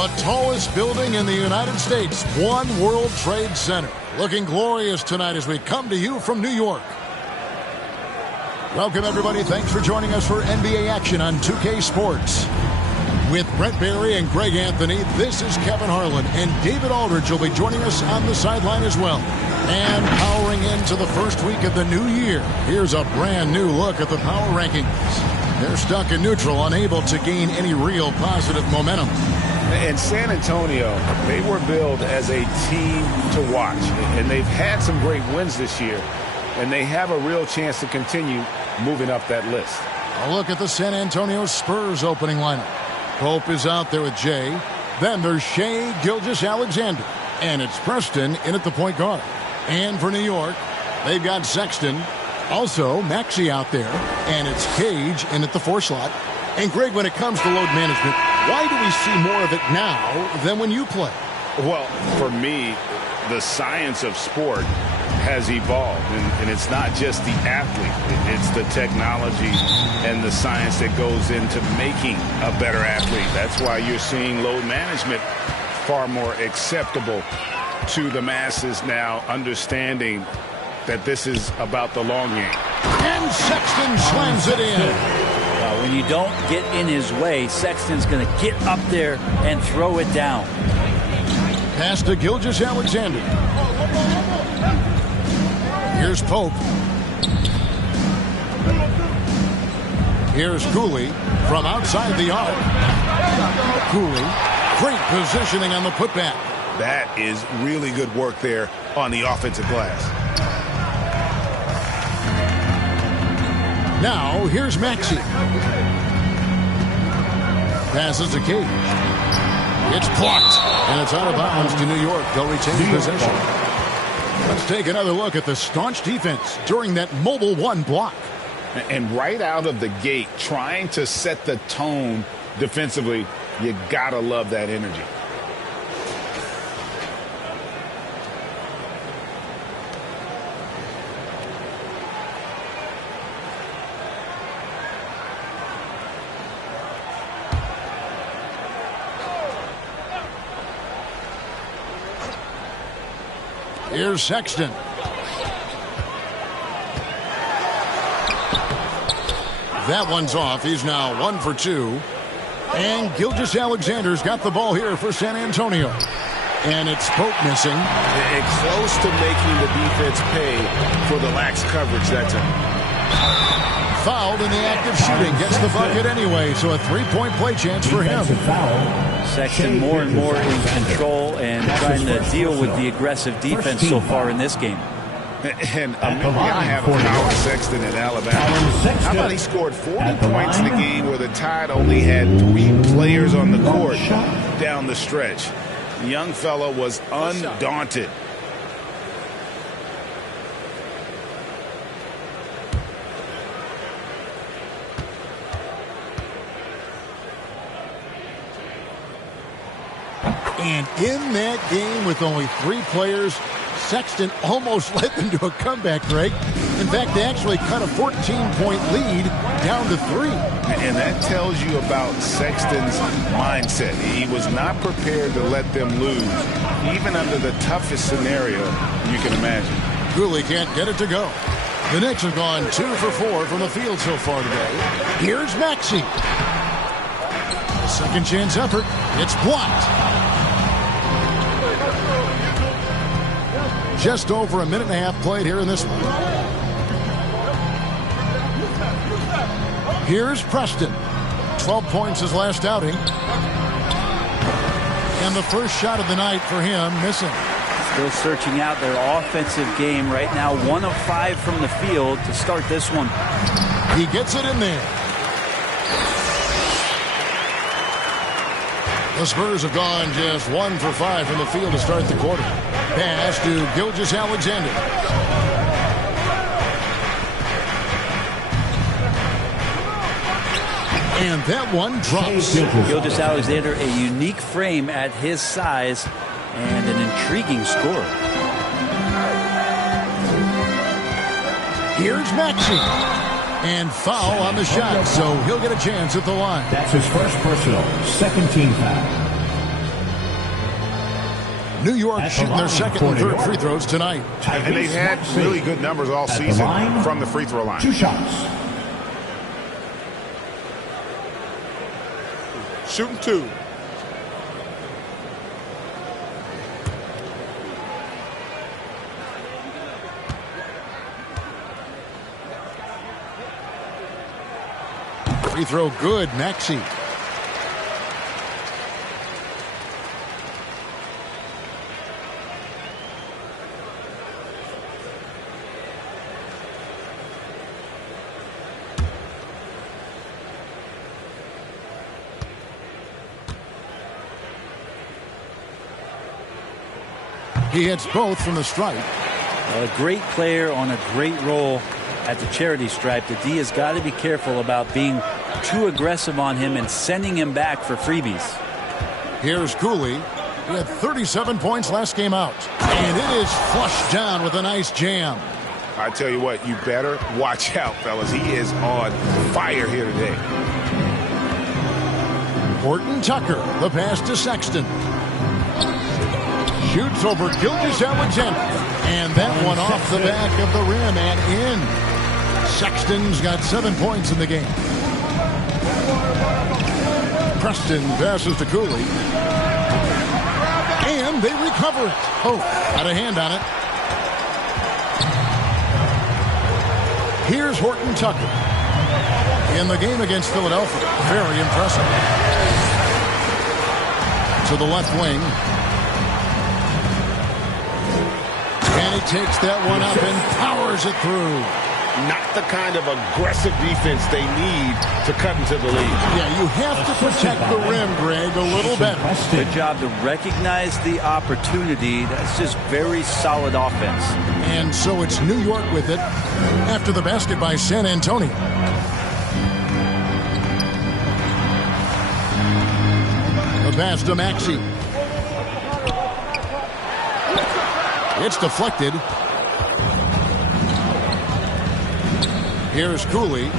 The tallest building in the United States, One World Trade Center. Looking glorious tonight as we come to you from New York. Welcome, everybody. Thanks for joining us for NBA action on 2K Sports. With Brett Barry and Greg Anthony, this is Kevin Harlan, and David Aldridge will be joining us on the sideline as well. And powering into the first week of the new year, here's a brand new look at the power rankings. They're stuck in neutral, unable to gain any real positive momentum. In San Antonio, they were billed as a team to watch, and they've had some great wins this year, and they have a real chance to continue moving up that list. A look at the San Antonio Spurs opening lineup. Pope is out there with Jay. Then there's Shai Gilgeous-Alexander. And it's Preston in at the point guard. And for New York, they've got Sexton. Also, Maxey out there. And it's Cage in at the 4 slot. And Greg, when it comes to load management, why do we see more of it now than when you play? Well, for me, the science of sport has evolved, and it's not just the athlete, it's the technology and the science that goes into making a better athlete. That's why you're seeing load management far more acceptable to the masses now, understanding that this is about the long game. And Sexton slams it in. When you don't get in his way, Sexton's going to get up there and throw it down. Pass to Gilgeous-Alexander. Here's Pope. Here's Cooley from outside the arc. Cooley, great positioning on the putback. That is really good work there on the offensive glass. Now, here's Maxey. Passes to Cage. It's blocked, and it's out of bounds to New York. They'll retain possession. Let's take another look at the staunch defense during that mobile 1 block. And right out of the gate, trying to set the tone defensively, you gotta love that energy. Here's Sexton. That one's off. He's now 1 for 2. And Gilgeous-Alexander's got the ball here for San Antonio. And it's Pope missing. And close to making the defense pay for the lax coverage that time. Fouled in the act of shooting. Gets the bucket anyway, so a 3-point play chance for him. Sexton more and more in control and trying to deal with the aggressive defense so far in this game. And I'm going to have Colin Sexton in Alabama. How about he scored 40 points in the game where the Tide only had 3 players on the court down the stretch. The young fella was undaunted. And in that game with only 3 players, Sexton almost led them to a comeback, Greg. In fact, they actually cut a 14-point lead down to 3. And that tells you about Sexton's mindset. He was not prepared to let them lose, even under the toughest scenario you can imagine. Cooley can't get it to go. The Knicks have gone 2 for 4 from the field so far today. Here's Maxey. Second chance effort. It's blocked. Just over a minute and a half played here in this one. Here's Preston. 12 points his last outing. And the first shot of the night for him, missing. Still searching out their offensive game right now. 1 of 5 from the field to start this one. He gets it in there. The Spurs have gone just 1 for 5 from the field to start the quarter. Pass to Gilgeous-Alexander. And that one drops. Gilgeous-Alexander, a unique frame at his size and an intriguing score. Here's Maxey. And foul on the shot, so he'll get a chance at the line. That's his first personal, second team foul. New York shooting their second and third free throws tonight. And they've had really good numbers all season from the free throw line. 2 shots. Shooting 2. Free throw good, Maxey. He hits both from the stripe. A great player on a great role at the charity stripe. The D has got to be careful about being too aggressive on him and sending him back for freebies. Here's Cooley. He had 37 points last game out. And it is flushed down with a nice jam. I tell you what, you better watch out, fellas. He is on fire here today. Horton Tucker, the pass to Sexton. Shoots over Gilgeous-Alexander. And that one off the back of the rim and in. Sexton's got 7 points in the game. Preston passes to Cooley. And they recover it. Oh, got a hand on it. Here's Horton Tucker. In the game against Philadelphia. Very impressive. To the left wing. And he takes that one up and powers it through. Not the kind of aggressive defense they need to cut into the lead. Yeah, you have to protect the rim, Greg, a little better. Good job to recognize the opportunity. That's just very solid offense. And so it's New York with it after the basket by San Antonio. The pass to Maxey. It's deflected. Here's Cooley.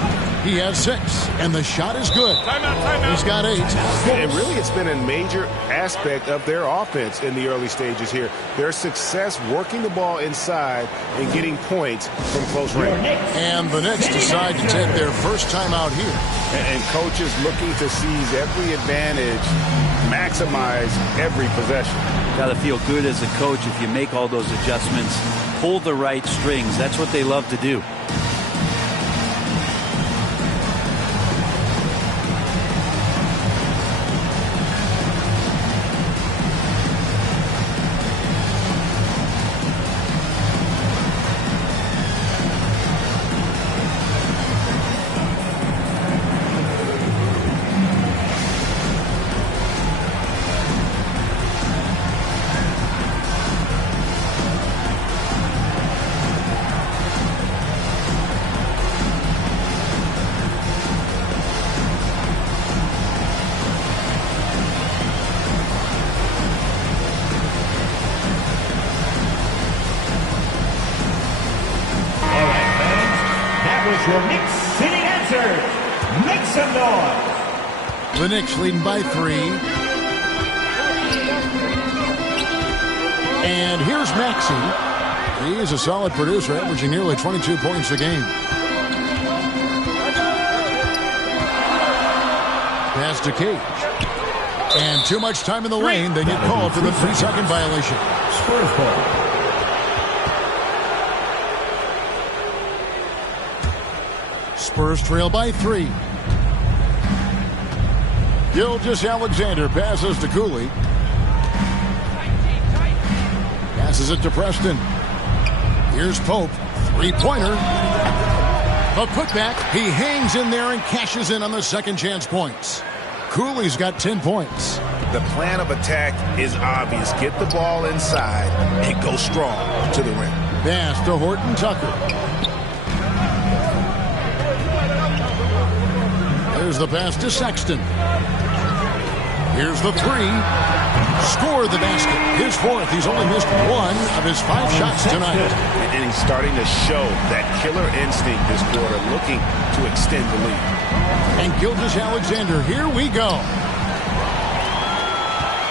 He has 6, and the shot is good. Timeout. He's got 8. And really, it's been a major aspect of their offense in the early stages here. Their success working the ball inside and getting points from close range. And the Knicks decide to take their first time out here. And coaches looking to seize every advantage, maximize every possession. Got to feel good as a coach if you make all those adjustments, pull the right strings. That's what they love to do. Your Knicks sitting answers. Make some noise. The Knicks leading by 3. And here's Maxey. He is a solid producer, averaging nearly 22 points a game. Pass to Cage. And too much time in the lane, then you call for the 3-second violation. Spurs ball. Spurs trail by 3. Gilgeous-Alexander passes to Cooley. Passes it to Preston. Here's Pope. 3-pointer. A putback. He hangs in there and cashes in on the second chance points. Cooley's got 10 points. The plan of attack is obvious. Get the ball inside and go strong to the rim. Pass to Horton Tucker. There's the pass to Sexton. Here's the 3. Score the basket. His 4th. He's only missed 1 of his 5 shots tonight. And he's starting to show that killer instinct this quarter, looking to extend the lead. And Gilgeous-Alexander, here we go.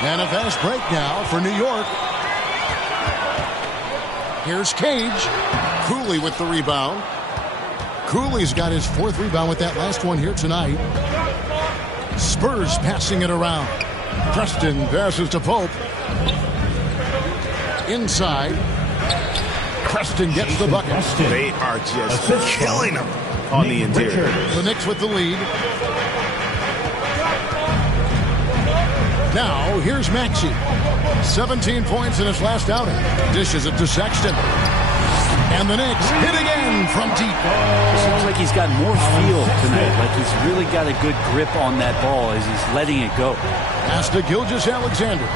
And a fast break now for New York. Here's Cage. Cooley with the rebound. Cooley's got his 4th rebound with that last one here tonight. Spurs passing it around. Preston passes to Pope. Inside. Preston gets the bucket. They are just killing them on the interior. The Knicks with the lead. Now, here's Maxey. 17 points in his last outing. Dishes it to Sexton. And the Knicks hit again from deep. It looks like he's got more feel tonight. Like he's really got a good grip on that ball as he's letting it go. Pass to Gilgeous-Alexander.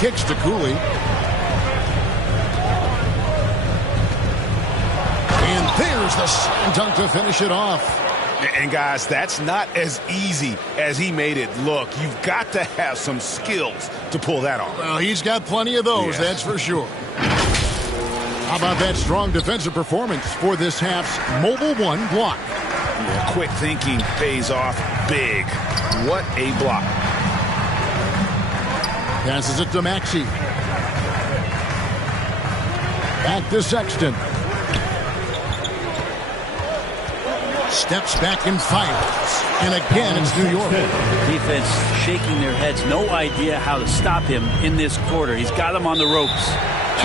Kicks to Cooley. And there's the slam dunk to finish it off. And guys, that's not as easy as he made it look. You've got to have some skills to pull that off. Well, he's got plenty of those, that's for sure. How about that strong defensive performance for this half's Mobile One block? Yeah, quick thinking pays off big. What a block. Passes it to Maxey. Back to Sexton. Steps back and fires. And again, it's New York. Defense shaking their heads. No idea how to stop him in this quarter. He's got him on the ropes.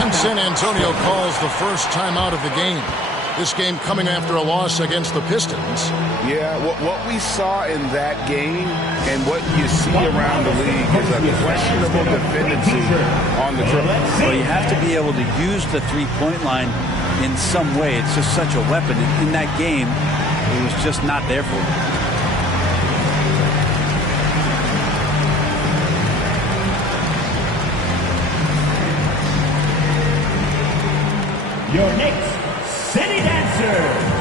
And San Antonio calls the first timeout of the game. This game coming after a loss against the Pistons. Yeah, what we saw in that game and what you see around the league is a questionable dependency on the dribble. Well, you have to be able to use the three-point line in some way. It's just such a weapon. In that game, it was just not there for him. Your Knicks City Dancers.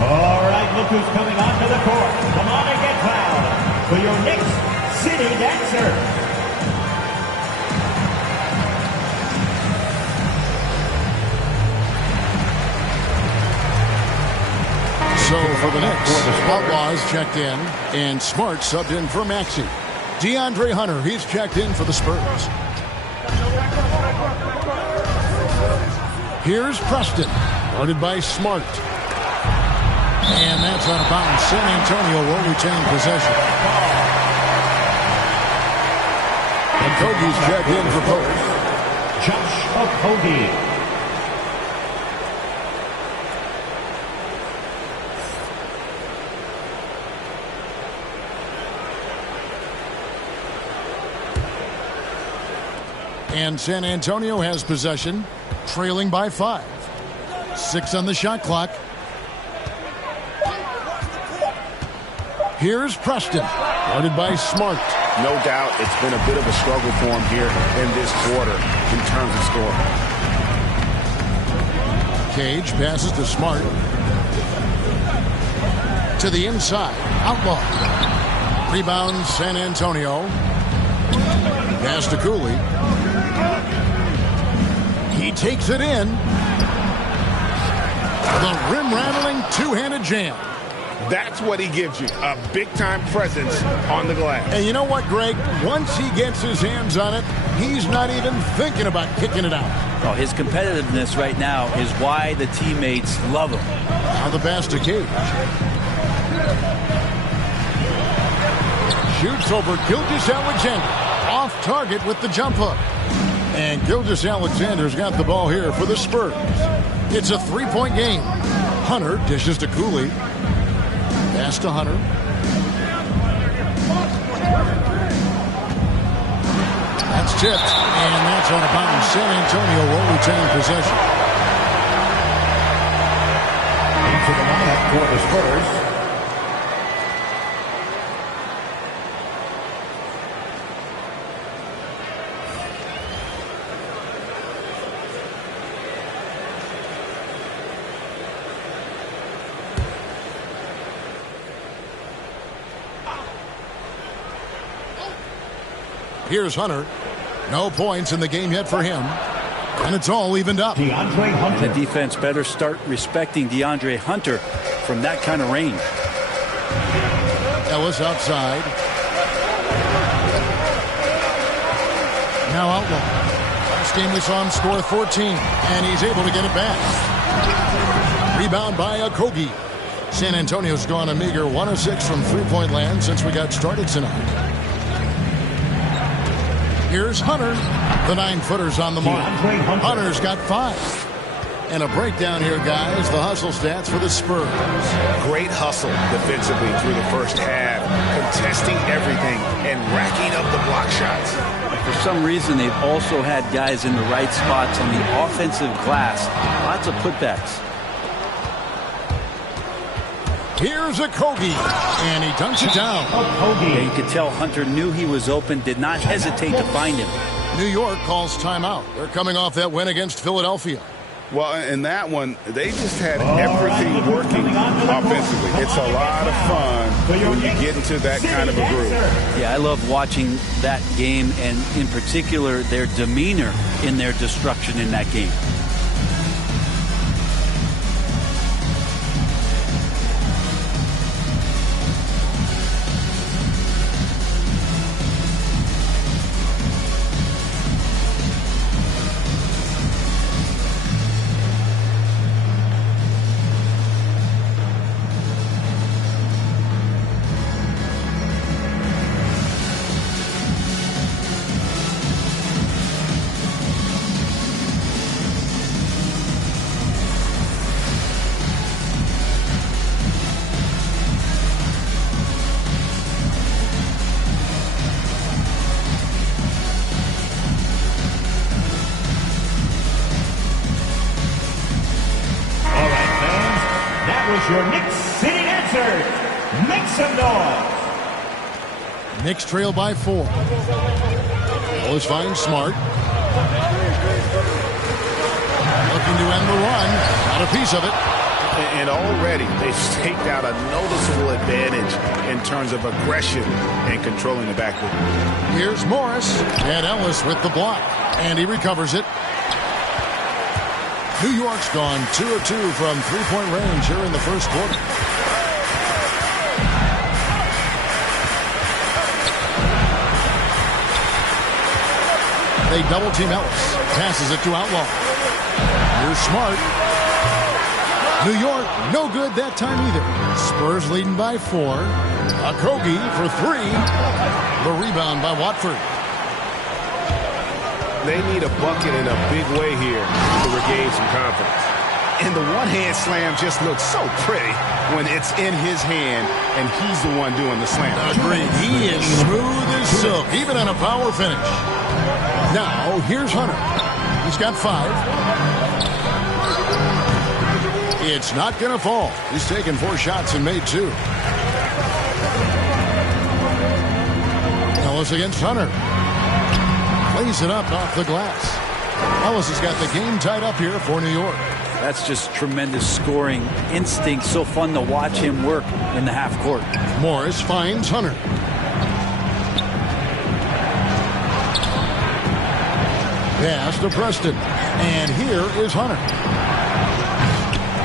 All right, look who's coming onto the court. Come on and get loud for your Knicks City Dancers. So for the Knicks, Outlaws checked in, and Smart subbed in for Maxey. DeAndre Hunter, he's checked in for the Spurs. Here's Preston, guarded by Smart. And that's out of bounds. San Antonio will retain possession. And Okogie's checked in for Pope. Josh Okogie. And San Antonio has possession, trailing by 5. 6 on the shot clock. Here's Preston, guarded by Smart. No doubt it's been a bit of a struggle for him here in this quarter in terms of scoring. Cage passes to Smart. To the inside, Outlaw. Rebound, San Antonio. Pass to Cooley. He takes it in. The rim-rattling two-handed jam. That's what he gives you, a big-time presence on the glass. And you know what, Greg? Once he gets his hands on it, he's not even thinking about kicking it out. Oh, his competitiveness right now is why the teammates love him. Now the pass to Cage. Shoots over Gilgeous-Alexander. Off target with the jump hook. And Gilgeous-Alexander's got the ball here for the Spurs. It's a 3-point game. Hunter dishes to Cooley. Pass to Hunter. That's tipped. And that's out of bounds. San Antonio will retain possession. Into the lineup for the Spurs. Here's Hunter. No points in the game yet for him. And it's all evened up. DeAndre Hunter. The defense better start respecting DeAndre Hunter from that kind of range. Ellis outside. Now Outlaw. Last game we saw him score 14, and he's able to get it back. Rebound by Okogie. San Antonio's gone a meager 1 of 6 from three-point land since we got started tonight. Here's Hunter. The 9-footer's on the mark. Hunter's got 5. And a breakdown here, guys. The hustle stats for the Spurs. Great hustle defensively through the first half, contesting everything and racking up the block shots. For some reason, they've also had guys in the right spots on the offensive glass. Lots of putbacks. Here's Okogie, and he dunks it down. Yeah, you could tell Hunter knew he was open, did not hesitate to find him. New York calls timeout. They're coming off that win against Philadelphia. Well, in that one, they just had everything working offensively. It's a lot of fun when you get into that kind of a groove. Yeah, I love watching that game, and in particular, their demeanor in their destruction in that game. Your Knicks City Dancers, make some noise. Knicks trail by 4. Ellis finds Smart. Looking to end the run. Got a piece of it. And already they've staked out a noticeable advantage in terms of aggression and controlling the backcourt. Here's Morris. And Ellis with the block. And he recovers it. New York's gone 2 of 2 from three-point range here in the first quarter. They double-team Ellis. Passes it to Outlaw. Here's Smart. New York, no good that time either. Spurs leading by 4. Okogie for 3. The rebound by Watford. They need a bucket in a big way here to regain some confidence. And the one-hand slam just looks so pretty when it's in his hand and he's the one doing the slam. Agreed. He is smooth as silk, even on a power finish. Now, here's Hunter. He's got 5. It's not going to fall. He's taken 4 shots and made 2. Ellis against Hunter. Lays it up off the glass. Ellis has got the game tied up here for New York. That's just tremendous scoring instinct. So fun to watch him work in the half court. Morris finds Hunter. Pass to Preston. And here is Hunter.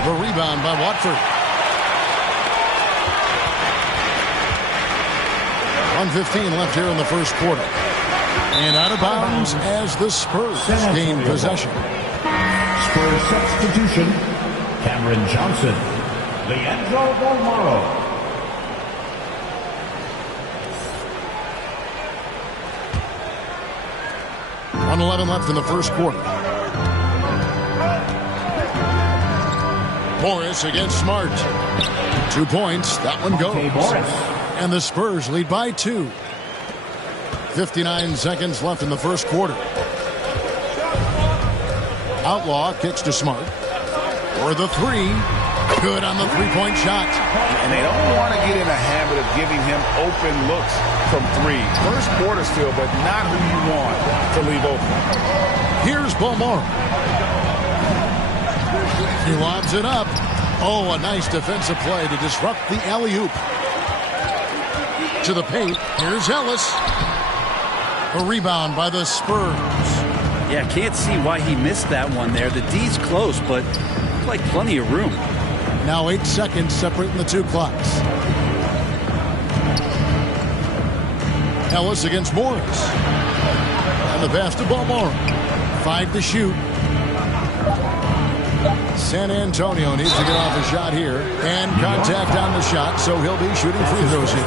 The rebound by Watford. 1:15 left here in the first quarter. And out of bounds as the Spurs gain possession. Spurs substitution, Cameron Johnson, Leandro Bolmaro. On 11 left in the first quarter. Morris against Smart. 2 points. That one goes. And the Spurs lead by 2. 59 seconds left in the first quarter. Outlaw kicks to Smart. For the 3. Good on the three-point shot. And they don't want to get in a habit of giving him open looks from 3. First quarter still, but not who you want to leave open. Here's Bolmaro. He lobs it up. Oh, a nice defensive play to disrupt the alley-oop. To the paint. Here's Ellis. A rebound by the Spurs. Yeah, can't see why he missed that one there. The D's close, but looks like plenty of room. Now 8 seconds separating the two clocks. Ellis against Morris. And the pass to Balmora. 5 to shoot. San Antonio needs to get off a shot here. And contact on the shot, so he'll be shooting free throws here.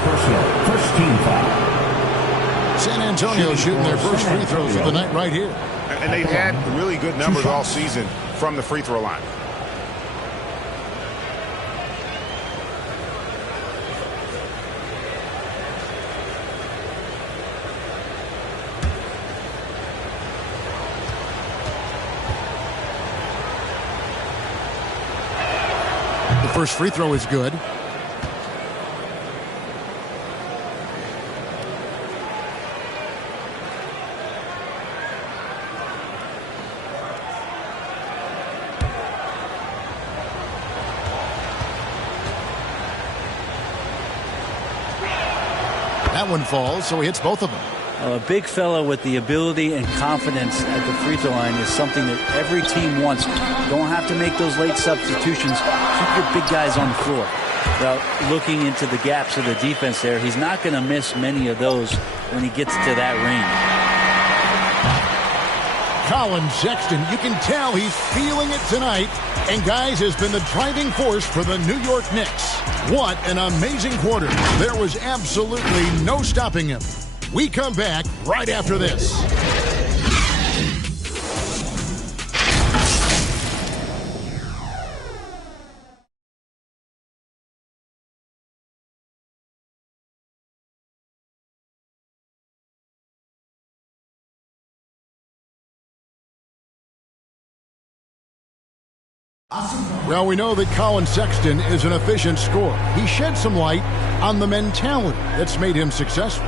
First team foul. San Antonio shooting their first free throws of the night right here. And they've had really good numbers all season from the free throw line. The first free throw is good. That one falls, so he hits both of them. A big fella with the ability and confidence at the free throw line is something that every team wants. You don't have to make those late substitutions. Keep your big guys on the floor. Well, looking into the gaps of the defense there, he's not going to miss many of those when he gets to that range. Colin Sexton, you can tell he's feeling it tonight. And, guys, has been the driving force for the New York Knicks. What an amazing quarter. There was absolutely no stopping him. We come back right after this. Well, we know that Colin Sexton is an efficient scorer. He shed some light on the mentality that's made him successful.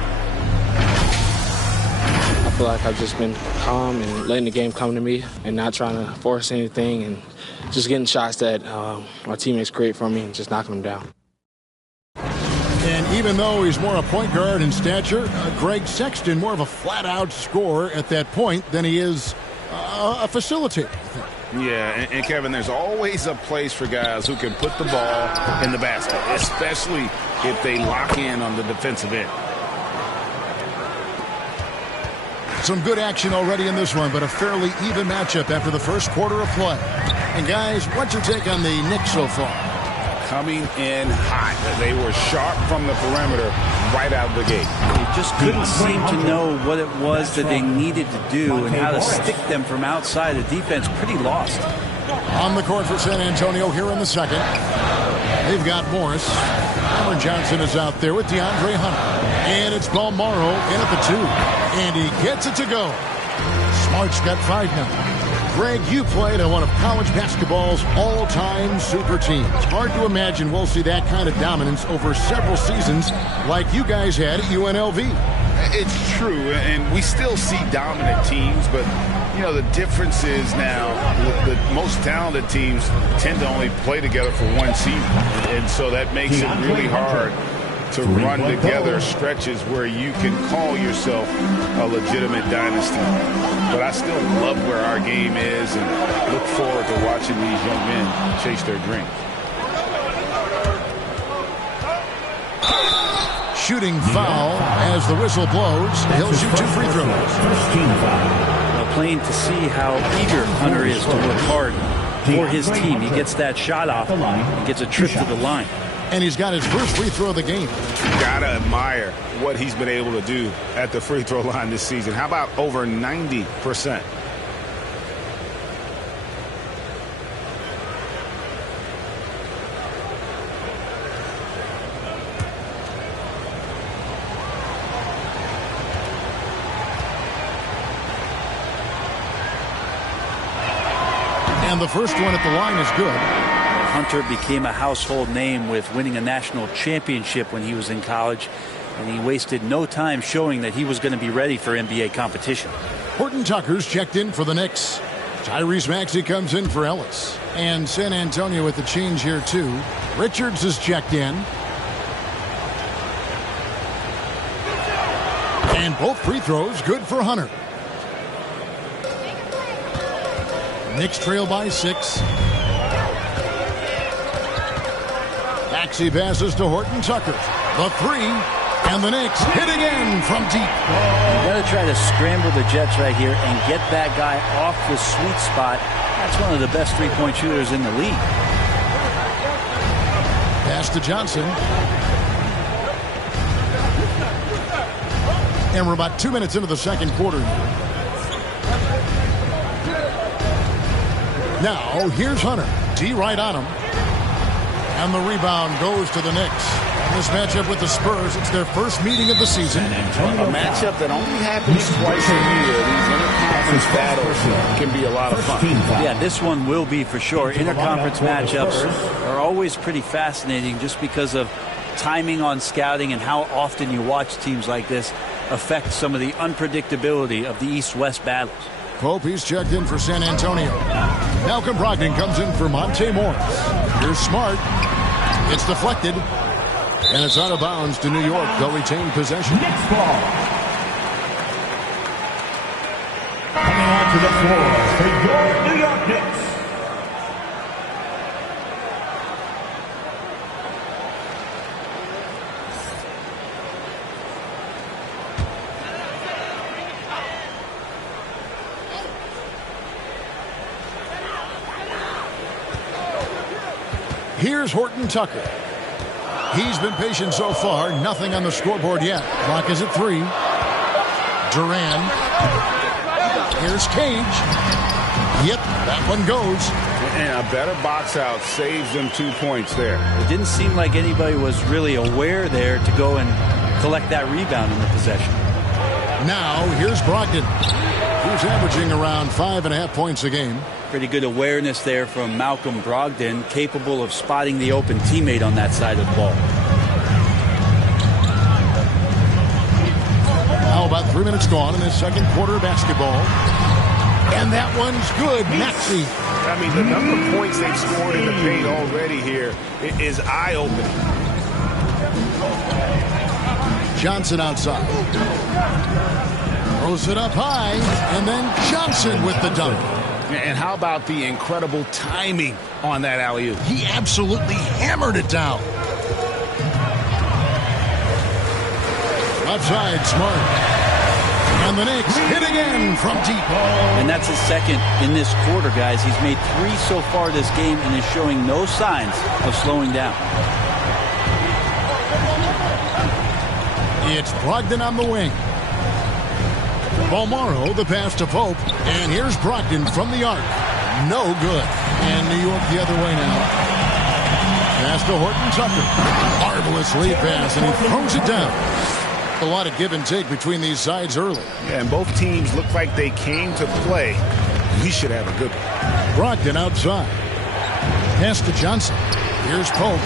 I feel like I've just been calm and letting the game come to me and not trying to force anything and just getting shots that my teammates create for me and just knocking them down. And even though he's more a point guard in stature, Greg Sexton more of a flat-out scorer at that point than he is a facilitator, I think. Yeah, and Kevin, there's always a place for guys who can put the ball in the basket, especially if they lock in on the defensive end. Some good action already in this one, but a fairly even matchup after the first quarter of play. And, guys, what's your take on the Knicks so far? Coming in hot. They were sharp from the perimeter right out of the gate. They just couldn't seem to know what it was that they needed to do and how to stick them from outside. The defense pretty lost. On the court for San Antonio here in the second. They've got Morris. Cameron Johnson is out there with DeAndre Hunter. And it's Balmora in at the 2. And he gets it to go. Smart's got 5 now. Greg, you played on one of college basketball's all-time super teams. Hard to imagine we'll see that kind of dominance over several seasons like you guys had at UNLV. It's true, and we still see dominant teams, but, you know, the difference is now the most talented teams tend to only play together for one season, and so that makes it really hard to run together stretches where you can call yourself a legitimate dynasty. But I still love where our game is and look forward to watching these young men chase their dreams. Shooting foul as the whistle blows. He'll shoot 2 free throws. First team foul. Plain to see how eager Hunter is to work hard for his team. He gets that shot off and gets a trip to the line. And he's got his first free throw of the game. Gotta admire what he's been able to do at the free throw line this season. How about over 90%? And the first one at the line is good. Hunter became a household name with winning a national championship when he was in college, and he wasted no time showing that he was going to be ready for NBA competition. Horton Tucker's checked in for the Knicks. Tyrese Maxey comes in for Ellis. And San Antonio with the change here, too. Richards is checked in. And both free throws good for Hunter. Knicks trail by 6. Maxey passes to Horton Tucker. The 3, and the Knicks hit again from deep. You got to try to scramble the Jets right here and get that guy off the sweet spot. That's one of the best three-point shooters in the league. Pass to Johnson. And we're about 2 minutes into the second quarter. Now, here's Hunter. D right on him. And the rebound goes to the Knicks. In this matchup with the Spurs, it's their first meeting of the season. A matchup that only happens twice a year. These interconference battles can be a lot of fun. Yeah, this one will be for sure. Interconference matchups are always pretty fascinating just because of timing on scouting and how often you watch teams like this affect some of the unpredictability of the East-West battles. Pope, he's checked in for San Antonio. Malcolm Brogdon comes in for Monte Morris. Here's Smart. It's deflected. And it's out of bounds to New York. They'll retain possession. Next ball. Coming onto the floor for your New York Knicks. Here's Horton Tucker. He's been patient so far. Nothing on the scoreboard yet. Clock is at 3. Duran. Here's Cage. Yep, that one goes. And a better box out saves them 2 points there. It didn't seem like anybody was really aware there to go and collect that rebound in the possession. Now, here's Brogdon. He's averaging around 5.5 points a game. Pretty good awareness there from Malcolm Brogdon, capable of spotting the open teammate on that side of the ball. Now about 3 minutes gone in this second quarter of basketball. And that one's good. Maxey. I mean, the number of points they've scored in the paint already here is eye-opening. Johnson outside. Throws it up high. And then Johnson with the dunk. And how about the incredible timing on that alley-oop? He absolutely hammered it down. Left side, Smart. And the Knicks hit again from deep. And that's his second in this quarter, guys. He's made 3 so far this game and is showing no signs of slowing down. It's Brogdon on the wing. Balmaro, the pass to Pope. And here's Brogdon from the arc. No good. And New York the other way now. Pass to Horton Tucker. Marvelous lead pass, and he throws it down. A lot of give and take between these sides early. Yeah, and both teams look like they came to play. We should have a good one. Brogdon outside. Pass to Johnson. Here's Pope.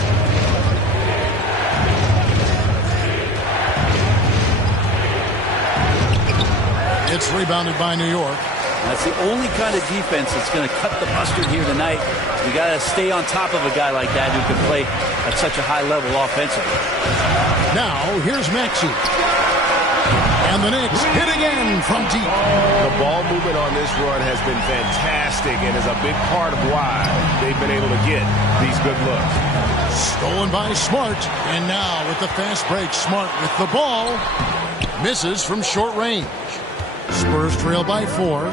It's rebounded by New York. That's the only kind of defense that's going to cut the mustard here tonight. You got to stay on top of a guy like that who can play at such a high level offensively. Now, here's Maxey. And the Knicks hit again from deep. The ball movement on this run has been fantastic and is a big part of why they've been able to get these good looks. Stolen by Smart. And now with the fast break, Smart with the ball. Misses from short range. Spurs trail by 4.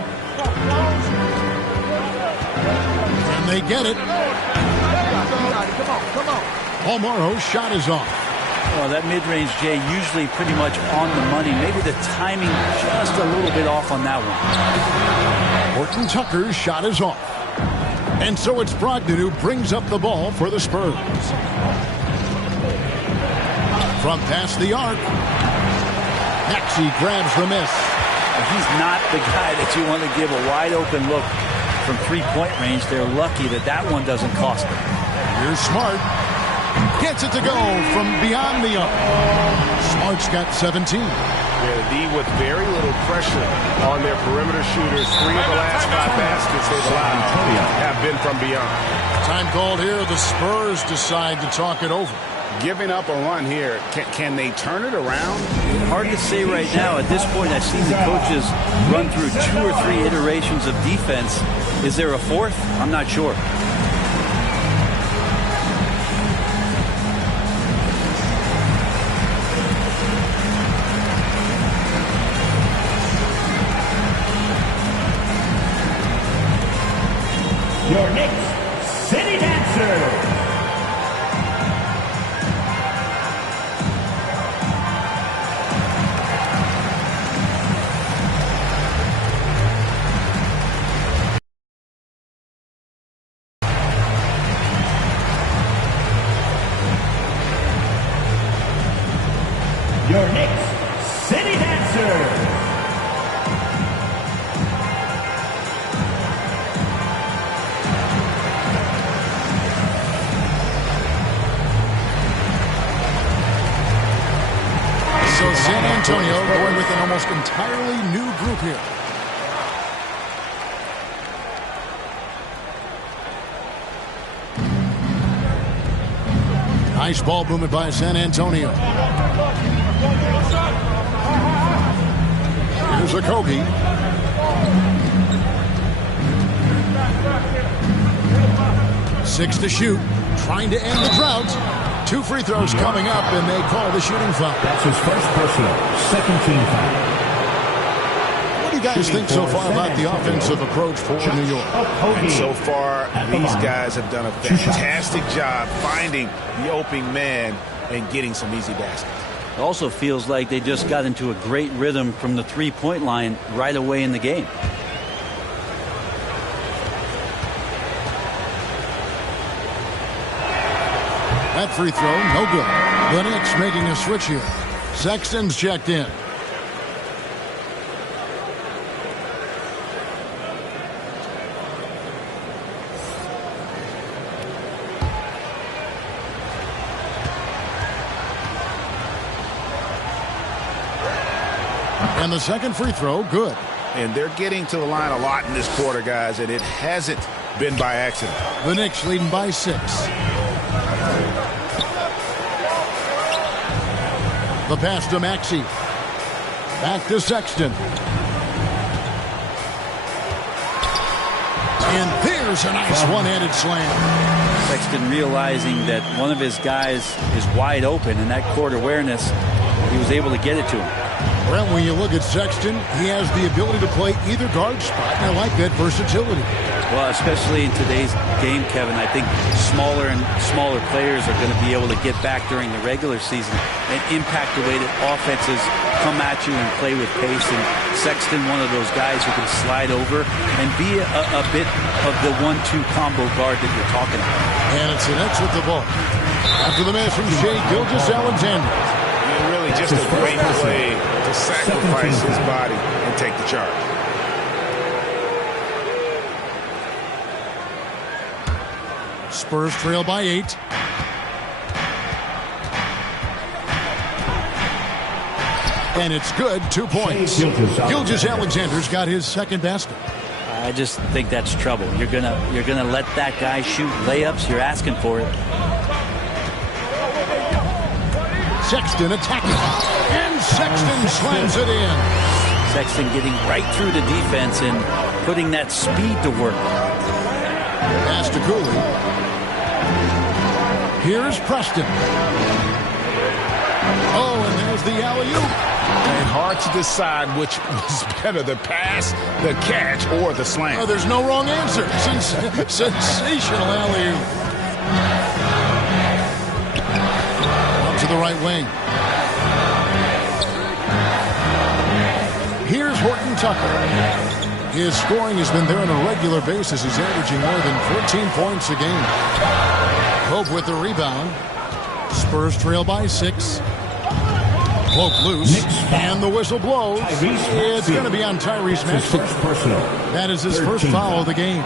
And they get it. Balmaro's shot is off. Well, that mid-range, Jay, usually pretty much on the money. Maybe the timing just a little bit off on that one. Horton Tucker's shot is off. And so it's Brogdon who brings up the ball for the Spurs. From past the arc. Maxey grabs the miss. He's not the guy that you want to give a wide-open look from three-point range. They're lucky that that one doesn't cost them. Here's Smart. Gets it to go from beyond the arc. Smart's got 17. Yeah, the D with very little pressure on their perimeter shooters. 3 of the last 5 baskets they've allowed have been from beyond. Time called here. The Spurs decide to talk it over. Giving up a run here. Can they turn it around? Hard to say right now. At this point, I've seen the coaches run through 2 or 3 iterations of defense. Is there a fourth? I'm not sure. Your next city dancer. Your next city dancer. So San Antonio going with an almost entirely new group here. Nice ball movement by San Antonio. Here's a Kobe. Six to shoot. Trying to end the drought. 2 free throws coming up, and they call the shooting foul. That's his first personal, second team foul. What do you guys think so far about the offensive approach for New York? And so far, these guys have done a fantastic job finding the opening man and getting some easy baskets. It also feels like they just got into a great rhythm from the 3-point line right away in the game. That free throw, no good. The Knicks making a switch here. Sexton's checked in. And the second free throw, good. And they're getting to the line a lot in this quarter, guys, and it hasn't been by accident. The Knicks leading by 6. The pass to Maxey. Back to Sexton. And there's a nice one-handed slam. Sexton realizing that one of his guys is wide open, and that court awareness, he was able to get it to him. Well, when you look at Sexton, he has the ability to play either guard spot, and I like that versatility. Well, especially in today's game, Kevin, I think smaller and smaller players are going to be able to get back during the regular season and impact the way that offenses come at you and play with pace. And Sexton, one of those guys who can slide over and be a bit of the 1-2 combo guard that you're talking about. And it's the Nets with the ball. After the miss from Shai Gilgeous-Alexander. Really just a great play to sacrifice his body and take the charge. Spurs trail by 8. And it's good, 2 points. Gilgeous-Alexander's got his second basket. I just think that's trouble. You're gonna let that guy shoot layups. You're asking for it. Sexton attacking. And Sexton slams it in. Sexton getting right through the defense and putting that speed to work. Pass to Cooley. Here's Preston. Oh, and there's the alley-oop. And hard to decide which was better, the pass, the catch, or the slam. Oh, there's no wrong answer. Sensational alley-oop. Up to the right wing. Here's Horton Tucker. His scoring has been there on a regular basis. He's averaging more than 14 points a game. Pope with the rebound. Spurs trail by 6. Pope loose, and the whistle blows. It's going to be on Tyrese Maxey. That is his first foul of the game.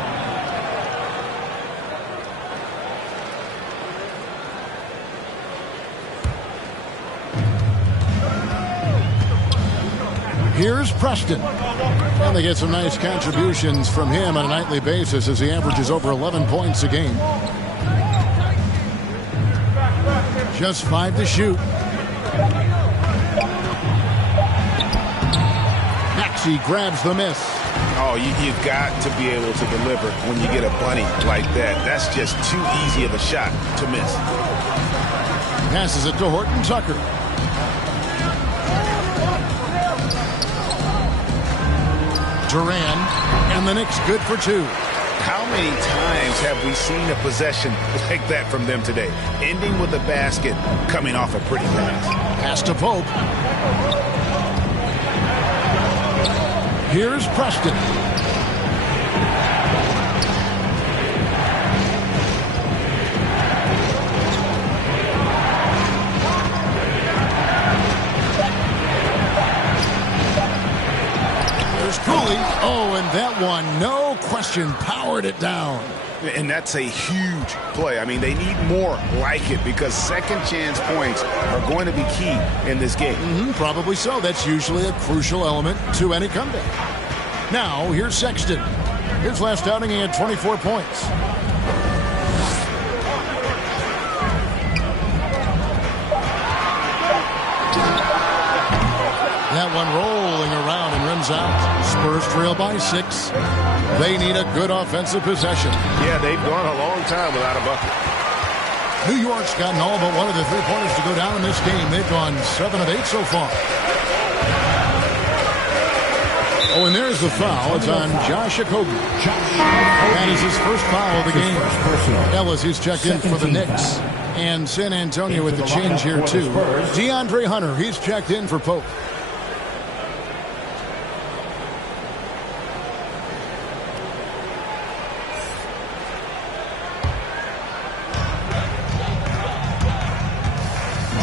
Here's Preston. And they get some nice contributions from him on a nightly basis as he averages over 11 points a game. Just 5 to shoot. Maxey grabs the miss. Oh, you've got to be able to deliver when you get a bunny like that. That's just too easy of a shot to miss. Passes it to Horton Tucker. Duran, and the Knicks good for 2. How many times have we seen a possession like that from them today? Ending with a basket, coming off a pretty pass. Pass to Pope. Here's Preston. There's Cooley. Oh, and that one, no question, powered it down. And that's a huge play. I mean, they need more like it because second chance points are going to be key in this game. Probably so. That's usually a crucial element to any comeback. Now, here's Sexton. His last outing, he had 24 points. That one rolling around and rims out. Spurs trail by 6. They need a good offensive possession. Yeah, they've gone a long time without a bucket. New York's gotten all but one of the 3-pointers to go down in this game. They've gone 7 of 8 so far. Oh, and there's the foul. It's on Josh Okogie. That is his first foul of the game. Ellis, he's checked in for the Knicks. And San Antonio with the change here, too. DeAndre Hunter, he's checked in for Pope.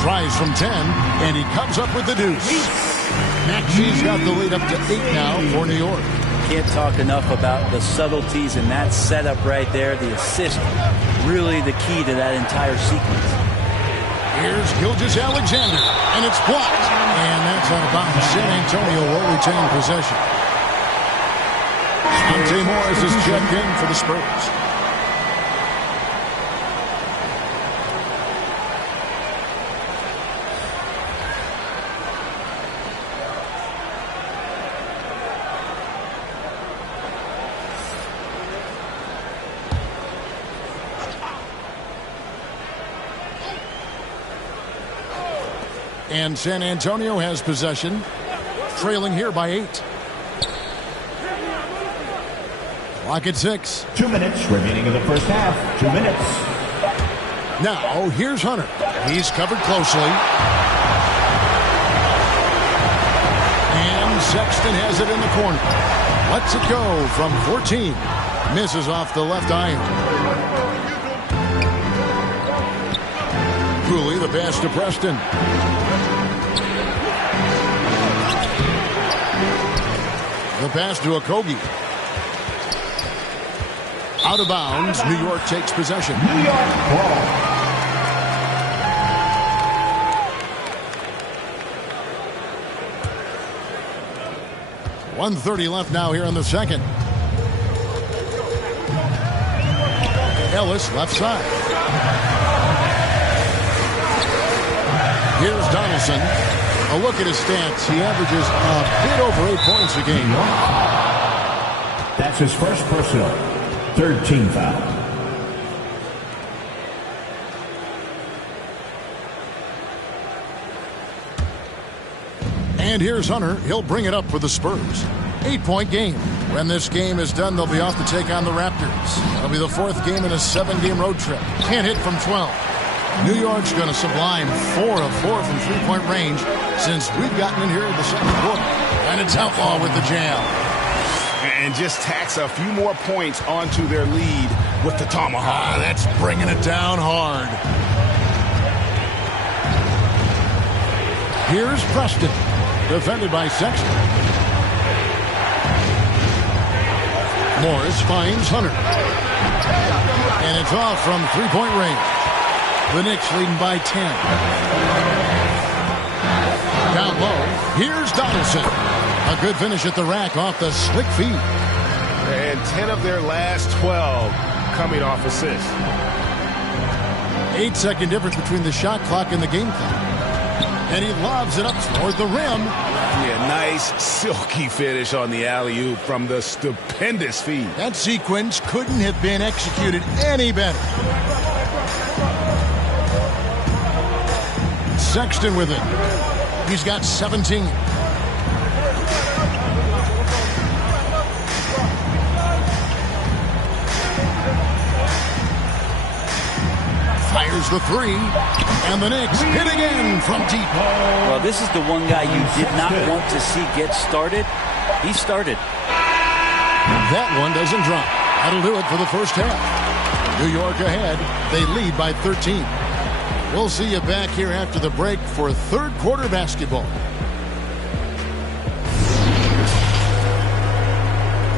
Tries from 10, and he comes up with the deuce. Maxey's got the lead up to 8 now for New York. Can't talk enough about the subtleties in that setup right there. The assist, really the key to that entire sequence. Here's Gilgeous-Alexander, and it's blocked. And that's out of bounds. San Antonio will retain possession. Monte Morris is checked in for the Spurs. And San Antonio has possession, trailing here by 8. Clock at 6. 2 minutes remaining in the first half. 2 minutes. Now, here's Hunter. He's covered closely. And Sexton has it in the corner. Lets it go from 14. Misses off the left iron. Cooley, the pass to Preston. The pass to Okogie. Out of bounds. New York takes possession. New York ball. .130 left now here in the second. Ellis, left side. Here's Donaldson. A look at his stats. He averages a bit over 8 points a game. That's his first personal. 3rd team foul. And here's Hunter. He'll bring it up for the Spurs. 8-point game. When this game is done, they'll be off to take on the Raptors. It'll be the 4th game in a 7-game road trip. Can't hit from 12. New York's going to sublime 4 of 4 from 3-point range since we've gotten in here in the second quarter. And it's Outlaw with the jam. And just tacks a few more points onto their lead with the tomahawk. That's bringing it down hard. Here's Preston, defended by Sexton. Morris finds Hunter. And it's off from 3-point range. The Knicks leading by 10. Down low, here's Donaldson. A good finish at the rack off the slick feed. And 10 of their last 12 coming off assists. 8-second difference between the shot clock and the game clock. And he lobs it up toward the rim. Yeah, nice silky finish on the alley-oop from the stupendous feed. That sequence couldn't have been executed any better. Sexton with it. He's got 17. Fires the three, and the Knicks hit again from deep. Well, this is the one guy you did not want to see get started. He started. That one doesn't drop. That'll do it for the first half. New York ahead. They lead by 13. We'll see you back here after the break for third quarter basketball.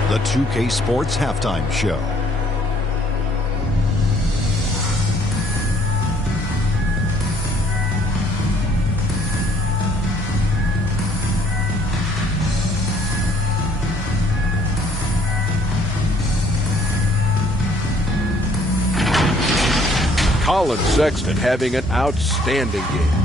The 2K Sports Halftime Show. Colin Sexton having an outstanding game.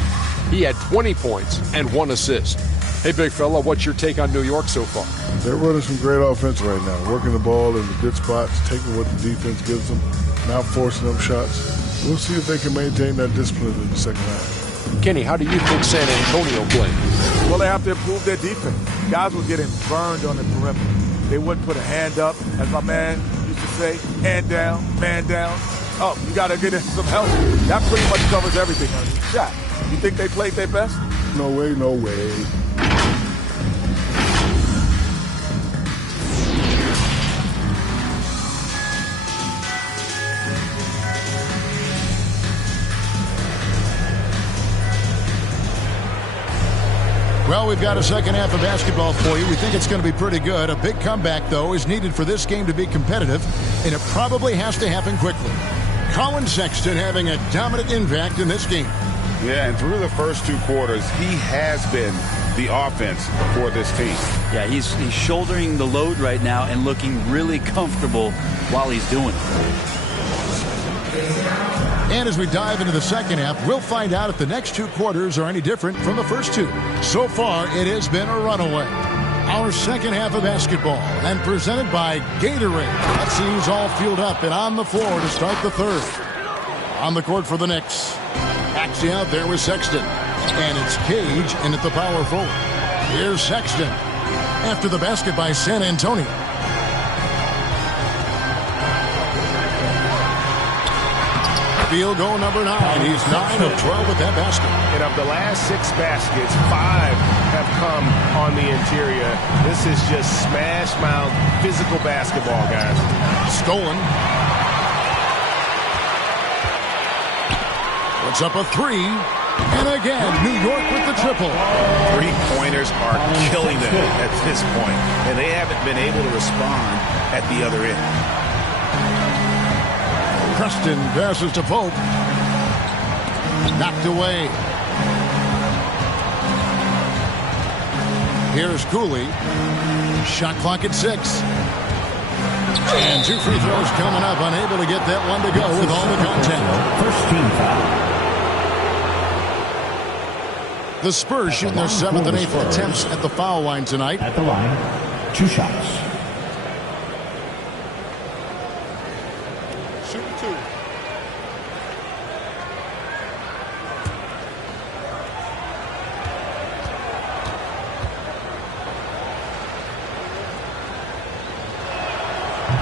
He had 20 points and 1 assist. Hey, big fella, what's your take on New York so far? They're running some great offense right now, working the ball in the good spots, taking what the defense gives them, not forcing up shots. We'll see if they can maintain that discipline in the second half. Kenny, how do you think San Antonio played? Well, they have to improve their defense. Guys were getting burned on the perimeter. They wouldn't put a hand up, as my man used to say, hand down, man down. Oh, you got to get in some help. That pretty much covers everything on your shot. You think they played their best? No way, no way. Well, we've got a second half of basketball for you. We think it's going to be pretty good. A big comeback, though, is needed for this game to be competitive, and it probably has to happen quickly. Colin Sexton having a dominant impact in this game. Yeah, and through the first 2 quarters, he has been the offense for this team. Yeah, he's shouldering the load right now and looking really comfortable while he's doing it. And as we dive into the second half, we'll find out if the next 2 quarters are any different from the first 2. So far, it has been a runaway. Our second half of basketball, and presented by Gatorade. That seems all fueled up and on the floor to start the third. On the court for the Knicks. Axie out there with Sexton. And it's Cage in at the power forward. Here's Sexton. After the basket by San Antonio. Field goal number 9. He's 9 of 12 with that basket. And of the last 6 baskets, 5 have come on the interior. This is just smash mouth physical basketball, guys. Stolen. Puts up a 3. And again, New York with the triple. 3-pointers are killing them at this point, and they haven't been able to respond at the other end. Preston passes to Pope. Knocked away. Here's Cooley. Shot clock at 6. And 2 free throws coming up. Unable to get that one to go with all the contact. First team foul. The Spurs shooting their 7th and 8th attempts at the foul line tonight. At the line, 2 shots.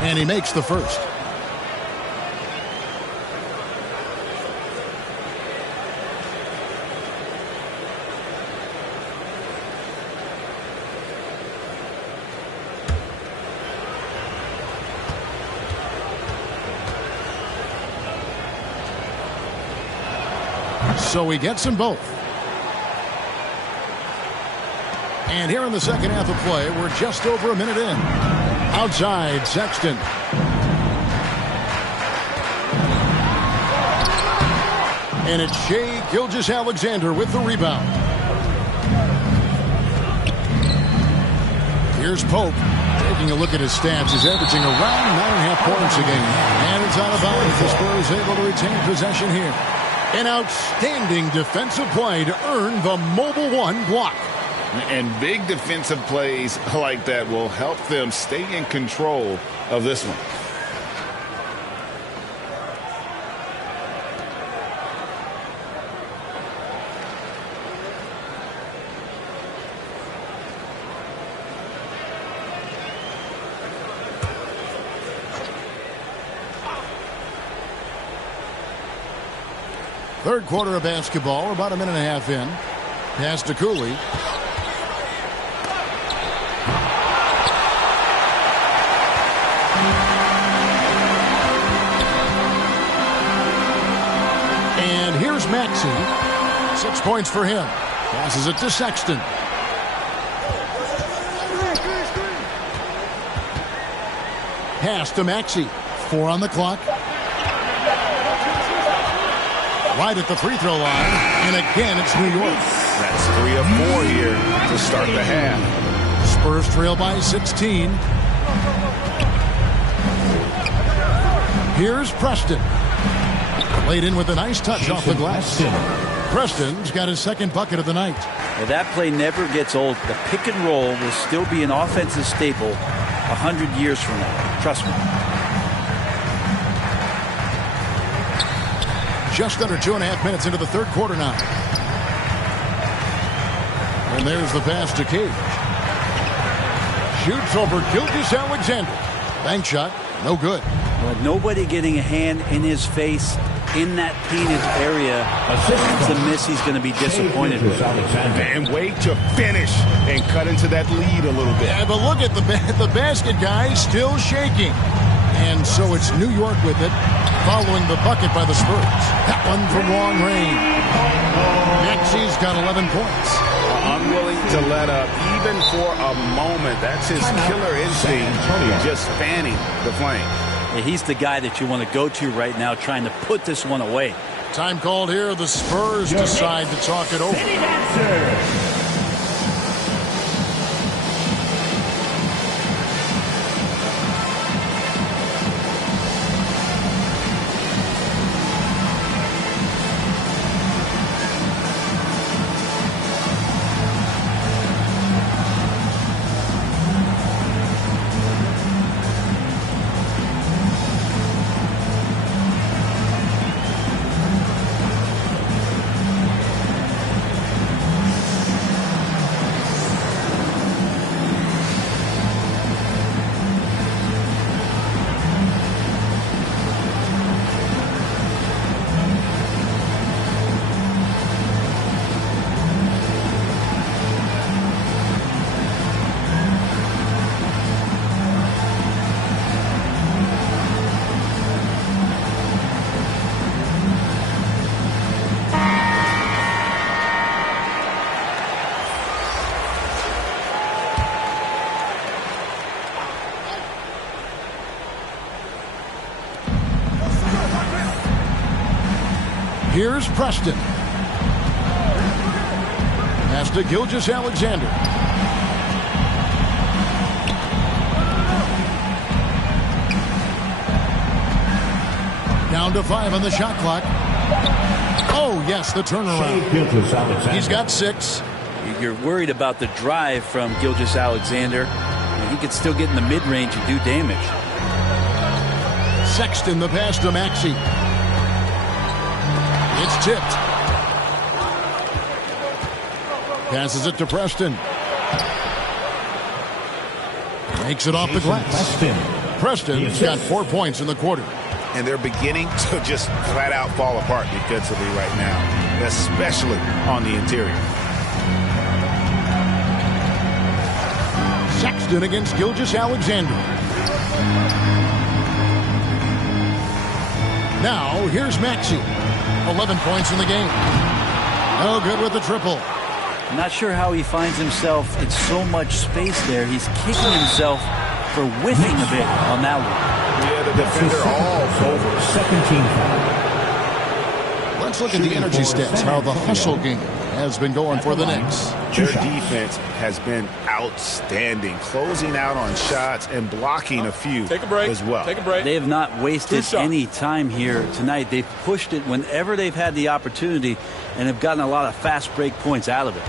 And he makes the first. So he gets them both. And here in the second half of play, we're just over a minute in. Outside, Sexton. And it's Shai Gilgeous-Alexander with the rebound. Here's Pope. Taking a look at his stats, he's averaging around 9.5 points a game. And it's out of bounds. The Spurs able to retain possession here. An outstanding defensive play to earn the Mobile One block. And big defensive plays like that will help them stay in control of this one. Third quarter of basketball, about a minute and a half in. Pass to Cooley. And here's Maxey. 6 points for him. Passes it to Sexton. Pass to Maxey. 4 on the clock. Right at the free throw line. And again, it's New York. That's 3 of 4 here to start the half. Spurs trail by 16. Here's Preston. Laid in with a nice touch off the glass. Preston's got his second bucket of the night. Well, that play never gets old. The pick and roll will still be an offensive staple 100 years from now. Trust me. Just under 2.5 minutes into the third quarter now. And there's the pass to Cage. Shoots over Gilgeous-Alexander. Bank shot, no good. Well, nobody getting a hand in his face in that painted area. It's a miss he's going to be disappointed with. And wait to finish and cut into that lead a little bit. Yeah, but look at the basket guy still shaking. And so it's New York with it, following the bucket by the Spurs. That one from long range. Maxey's got 11 points. Unwilling to let up, even for a moment. That's his killer instinct. Just fanning the flame. Yeah, he's the guy that you want to go to right now, trying to put this one away. Time called here. The Spurs decide to talk it over. Here's Preston. Pass to Gilgeous-Alexander. Down to 5 on the shot clock. Oh, yes, the turnaround. He's got 6. You're worried about the drive from Gilgeous-Alexander. He could still get in the mid-range and do damage. Sexton, the pass to Maxey. It's tipped. Passes it to Preston. Makes it off the glass. Preston's got 4 points in the quarter. And they're beginning to just flat out fall apart defensively right now, especially on the interior. Sexton against Gilgeous-Alexander. Now, here's Maxey. 11 points in the game. No good with the triple. I'm not sure how he finds himself in so much space there. He's kicking himself for whiffing a bit on that one. Yeah, the defender all over. Let's look at the energy stats, how the hustle game has been going for the Knicks. Their defense has been outstanding, closing out on shots and blocking a few as well. Take a break. They have not wasted any time here tonight. They've pushed it whenever they've had the opportunity and have gotten a lot of fast break points out of it.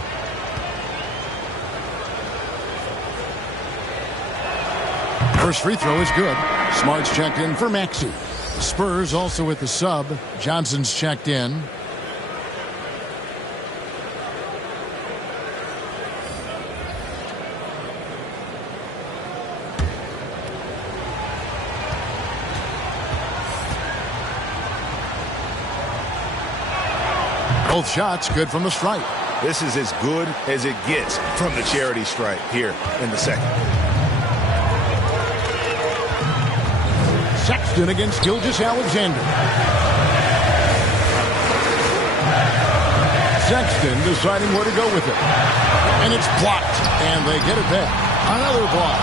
First free throw is good. Smart's checked in for Maxey. Spurs also with the sub. Johnson's checked in. Both shots good from the stripe. This is as good as it gets from the charity stripe here in the second. Sexton against Gilgeous-Alexander. Sexton deciding where to go with it. And it's blocked. And they get it back. Another block.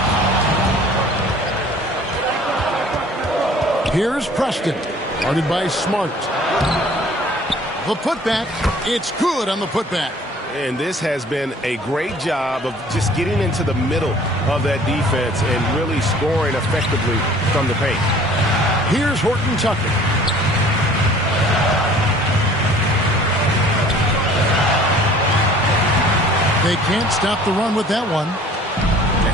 Here's Preston. Guarded by Smart. The putback. It's good on the putback. And this has been a great job of just getting into the middle of that defense and really scoring effectively from the paint. Here's Horton Tucker. They can't stop the run with that one.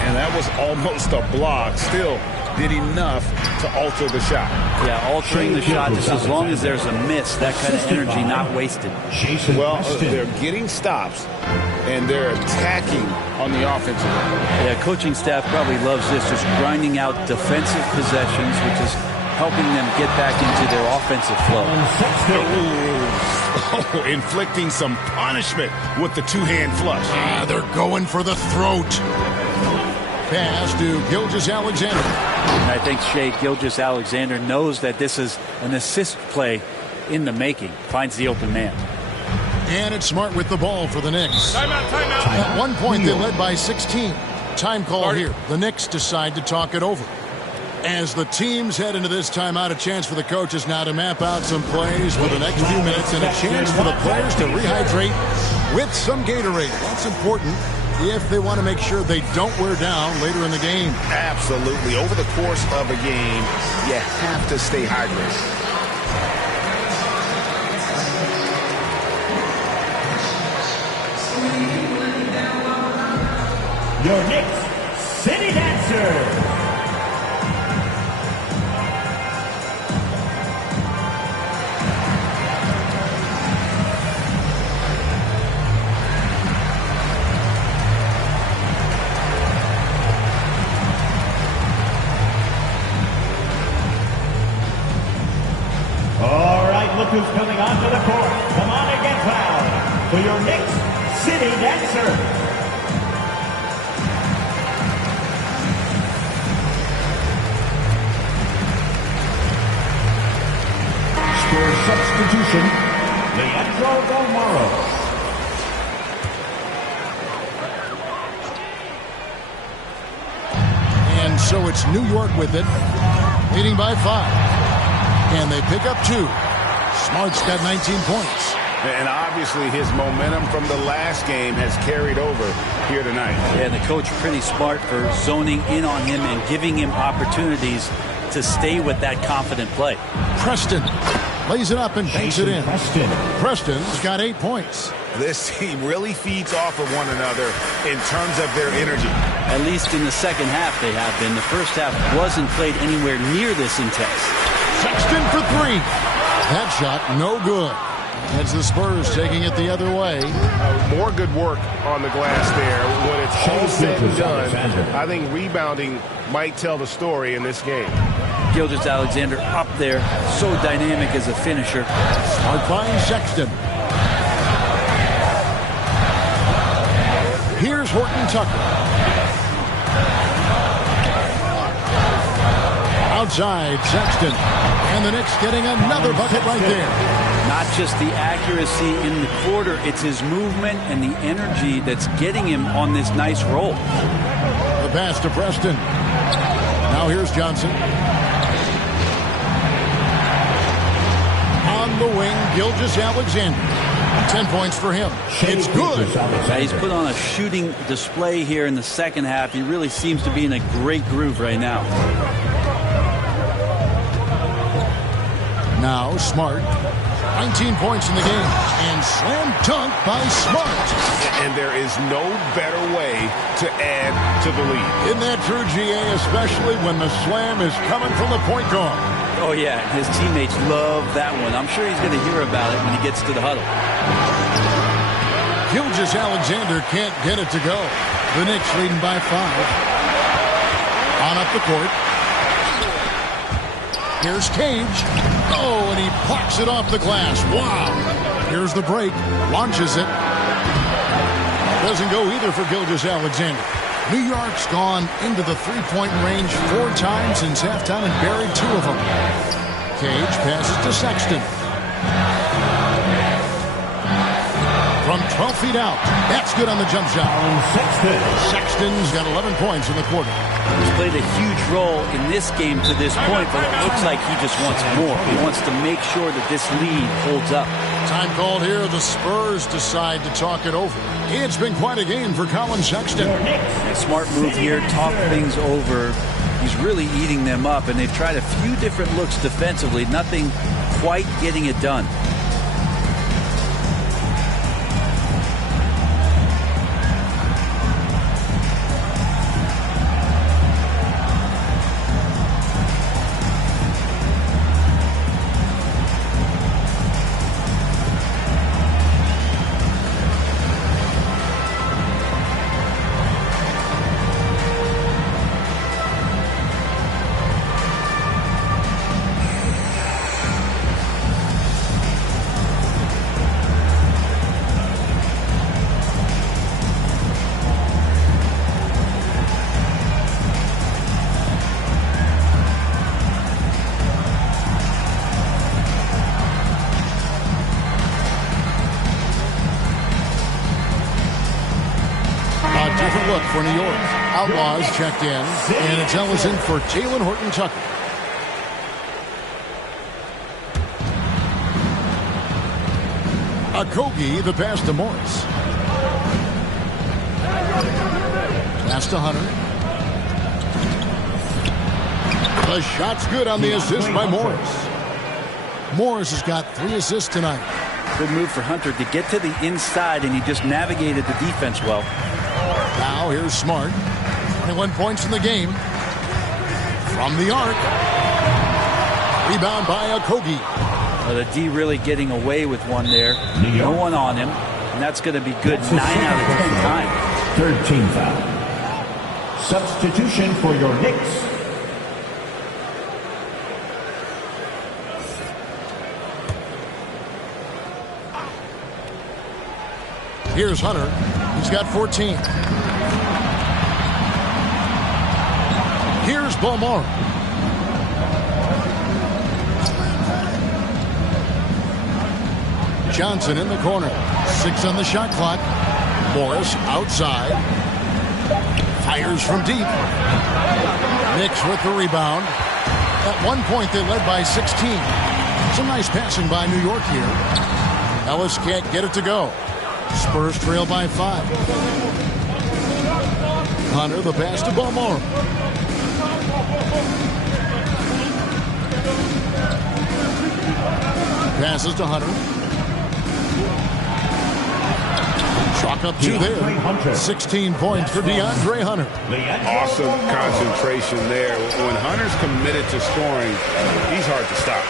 And that was almost a block. Still did enough to alter the shot. Yeah, altering the shot just as long as there's a miss. That kind of energy not wasted. Well, they're getting stops, and they're attacking on the offensive end. Yeah, coaching staff probably loves this, just grinding out defensive possessions, which is helping them get back into their offensive flow. Oh, inflicting some punishment with the two-hand flush. They're going for the throat. Pass to Gilgeous-Alexander. And I think Shea Gilgeous-Alexander knows that this is an assist play in the making. Finds the open man. And it's Smart with the ball for the Knicks. Timeout. At one point, they led by 16. Time call here. The Knicks decide to talk it over. As the teams head into this timeout, a chance for the coaches now to map out some plays for the next few minutes and a chance for the players to rehydrate with some Gatorade. That's important if they want to make sure they don't wear down later in the game. Absolutely. Over the course of a game, you have to stay hydrated. Your Knicks City Dancers. Look who's coming onto the court. Come on and get loud for your Knicks City Dancer. Spurs substitution, Leandro Romero. And so it's New York with it, leading by 5. And they pick up 2. Smart's got 19 points. And obviously his momentum from the last game has carried over here tonight. Yeah, the coach pretty smart for zoning in on him and giving him opportunities to stay with that confident play. Preston lays it up and banks it in. Preston's got 8 points. This team really feeds off of one another in terms of their energy. At least in the second half they have been. The first half wasn't played anywhere near this intense. Sexton for 3. That shot, no good. That's the Spurs taking it the other way. More good work on the glass there. When it's all said and done, I think rebounding might tell the story in this game. Gilgeous-Alexander up there, so dynamic as a finisher. Smart finds Sexton. Here's Horton Tucker. Outside, Sexton. And the Knicks getting another bucket right there. Not just the accuracy in the quarter, it's his movement and the energy that's getting him on this nice roll. The pass to Preston. Now here's Johnson. On the wing, Gilgeous-Alexander. 10 points for him. It's good. Yeah, he's put on a shooting display here in the second half. He really seems to be in a great groove right now. Now Smart, 19 points in the game, and slam dunk by Smart. And there is no better way to add to the lead. Isn't that true, GA, especially when the slam is coming from the point guard? Oh, yeah, his teammates love that one. I'm sure he's going to hear about it when he gets to the huddle. Gilgeous-Alexander can't get it to go. The Knicks leading by 5. On up the court. Here's Cage. Oh, and he plucks it off the glass. Wow. Here's the break. Launches it. Doesn't go either for Gilgeous-Alexander. New York's gone into the three-point range 4 times since halftime and buried 2 of them. Cage passes to Sexton. From 12 feet out. That's good on the jump shot. Sexton's got 11 points in the quarter. He's played a huge role in this game to this point, but it looks like he just wants more. He wants to make sure that this lead holds up. Time called here. The Spurs decide to talk it over. It's been quite a game for Colin Sexton. A smart move here. Talk things over. He's really eating them up, and they've tried a few different looks defensively. Nothing quite getting it done. Look for New York. Outlaws checked in, and it's Ellison for Jalen Horton-Tucker. Okogie, the pass to Morris. Pass to Hunter. The shot's good on the assist by Morris. Morris has got 3 assists tonight. Good move for Hunter to get to the inside, and he just navigated the defense well. Now here's Smart. 21 points in the game. From the arc. Rebound by Okogie. Well, the D really getting away with one there. No one on him. And that's going to be good 9 out of 10 times. 3rd team foul. Substitution for your Knicks. Here's Hunter. He's got 14. Here's Beaumont. Johnson in the corner. 6 on the shot clock. Morris outside. Fires from deep. Knicks with the rebound. At one point, they led by 16. Some nice passing by New York here. Ellis can't get it to go. Spurs trail by 5. Hunter, the pass to Beaumont. Passes to Hunter. Chalk up 2 there. 16 points for DeAndre Hunter. Awesome concentration there. When Hunter's committed to scoring, he's hard to stop.